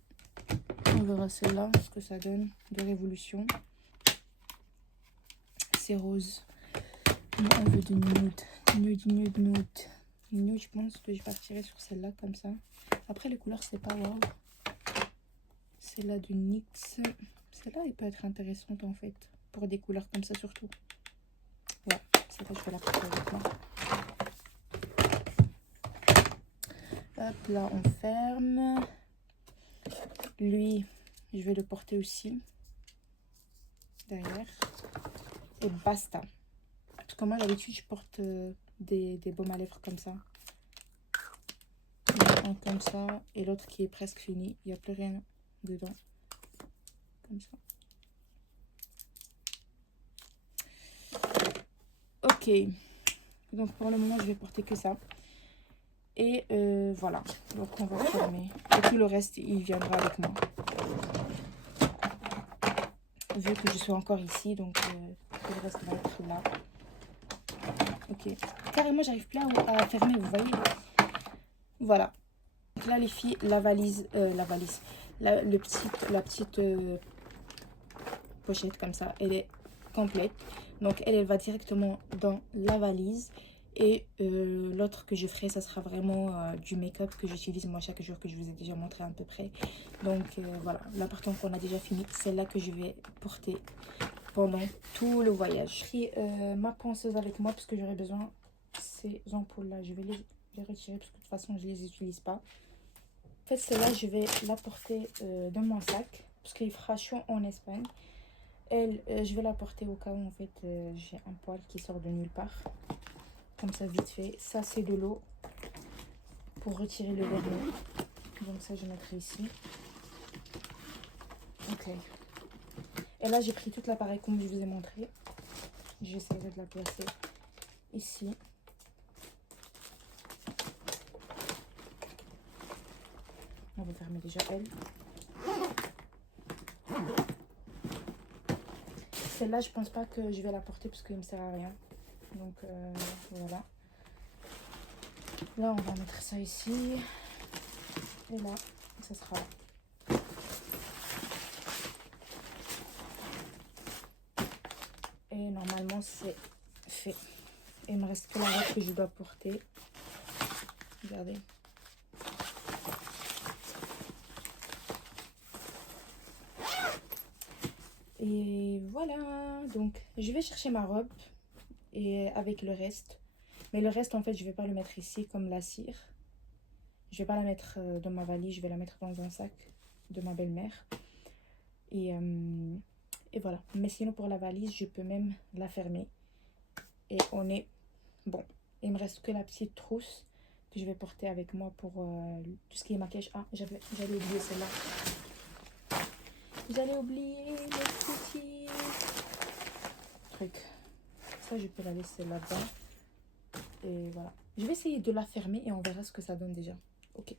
On verra celle-là, ce que ça donne. De Révolution. C'est rose. Mais on veut du nude. Nude, nude, nude. Nude, je pense que je partirai sur celle-là comme ça. Après, les couleurs, c'est pas wow. Celle-là de NYX. Celle-là, elle peut être intéressante en fait. Pour des couleurs comme ça surtout. Ouais, celle-là, je vais la porter avec moi. Hop, là, on ferme. Lui, je vais le porter aussi. Derrière. Et basta. Parce que moi, d'habitude, je porte des baumes à lèvres comme ça. Un comme ça. Et l'autre qui est presque fini. Il n'y a plus rien dedans. Comme ça. Ok. Donc, pour le moment, je vais porter que ça. Et voilà. Donc, on va fermer. Et tout le reste, il viendra avec moi. Vu que je suis encore ici, donc tout le reste va être là. Ok. Carrément, j'arrive plus à fermer, vous voyez. Voilà. Donc là, les filles, la valise, la petite pochette comme ça, elle est complète. Donc, elle va directement dans la valise. Et l'autre que je ferai, ça sera vraiment du make-up que j'utilise moi chaque jour, que je vous ai déjà montré à peu près. Donc voilà, là par contre on a déjà fini. C'est là que je vais porter pendant tout le voyage. J'ai pris ma ponceuse avec moi parce que j'aurai besoin de ces ampoules là. Je vais les retirer parce que de toute façon je les utilise pas. En fait celle-là je vais la porter dans mon sac parce qu'il fera chaud en Espagne. Elle, je vais la porter au cas où en fait j'ai un poil qui sort de nulle part. Comme ça vite fait. Ça c'est de l'eau pour retirer le vernis. Donc ça je mettrai ici. Ok. Et là j'ai pris tout l'appareil comme je vous ai montré. J'essaierai de la placer ici. On va fermer déjà elle. Celle-là je pense pas que je vais la porter parce qu'elle me sert à rien. Donc voilà. Là on va mettre ça ici. Et là ça sera là. Et normalement c'est fait. Et il me reste que la robe que je dois porter. Regardez. Et voilà. Donc je vais chercher ma robe. Et avec le reste. Mais le reste en fait je vais pas le mettre ici comme la cire. Je vais pas la mettre dans ma valise. Je vais la mettre dans un sac de ma belle-mère. Et voilà. Mais sinon pour la valise je peux même la fermer. Et on est bon. Et il me reste que la petite trousse que je vais porter avec moi pour tout ce qui est maquillage. Ah, j'allais oublier celle-là. J'allais oublier le petit truc. Ça, je peux la laisser là-bas. Et voilà. Je vais essayer de la fermer et on verra ce que ça donne déjà. Ok.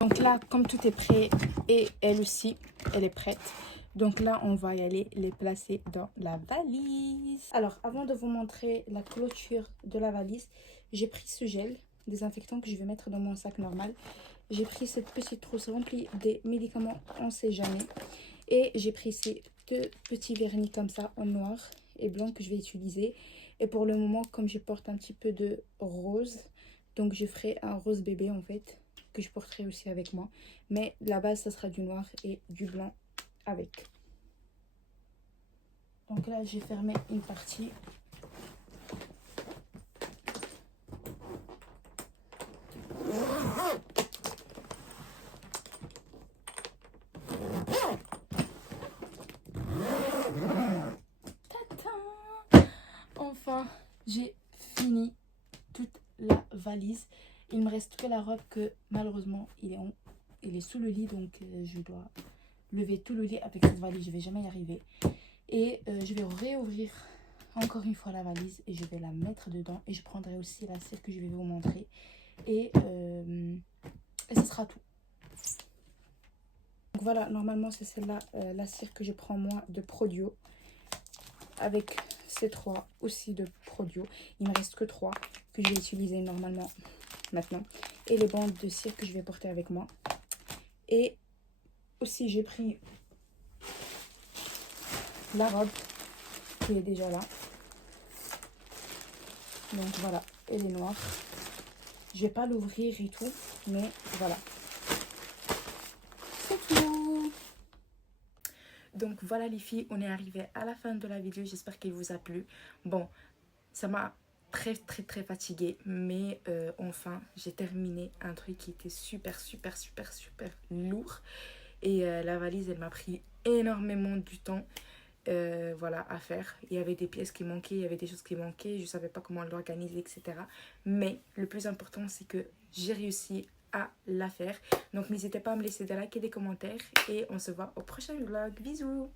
Donc là, comme tout est prêt et elle aussi, elle est prête. Donc là, on va y aller les placer dans la valise. Alors, avant de vous montrer la clôture de la valise, j'ai pris ce gel désinfectant que je vais mettre dans mon sac normal. J'ai pris cette petite trousse remplie des médicaments, on ne sait jamais. Et j'ai pris ces deux petits vernis comme ça en noir et blanc que je vais utiliser. Et pour le moment, comme je porte un petit peu de rose, donc je ferai un rose bébé en fait, que je porterai aussi avec moi. Mais la base, ça sera du noir et du blanc avec. Donc là, j'ai fermé une partie. Enfin, j'ai fini toute la valise. Il me reste que la robe que malheureusement il est sous le lit, donc je dois lever tout le lit avec cette valise. Je vais jamais y arriver. Et je vais réouvrir encore une fois la valise et je vais la mettre dedans. Et je prendrai aussi la cire que je vais vous montrer. Et ce sera tout. Donc voilà, normalement c'est celle-là, la cire que je prends moi de Prodio. Avec ces trois aussi de Prodio. Il me reste que 3 que je vais utiliser normalement maintenant. Et les bandes de cire que je vais porter avec moi. Et aussi j'ai pris la robe qui est déjà là. Donc voilà, elle est noire. Je vais pas l'ouvrir et tout, mais voilà. C'est tout. Donc voilà les filles, on est arrivé à la fin de la vidéo. J'espère qu'elle vous a plu. Bon, ça m'a très fatiguée, mais enfin j'ai terminé un truc qui était super lourd. Et la valise, elle m'a pris énormément du temps. Voilà, à faire. Il y avait des pièces qui manquaient, il y avait des choses qui manquaient, je savais pas comment l'organiser, etc. Mais le plus important, c'est que j'ai réussi à la faire. Donc n'hésitez pas à me laisser des likes et des commentaires et on se voit au prochain vlog. Bisous.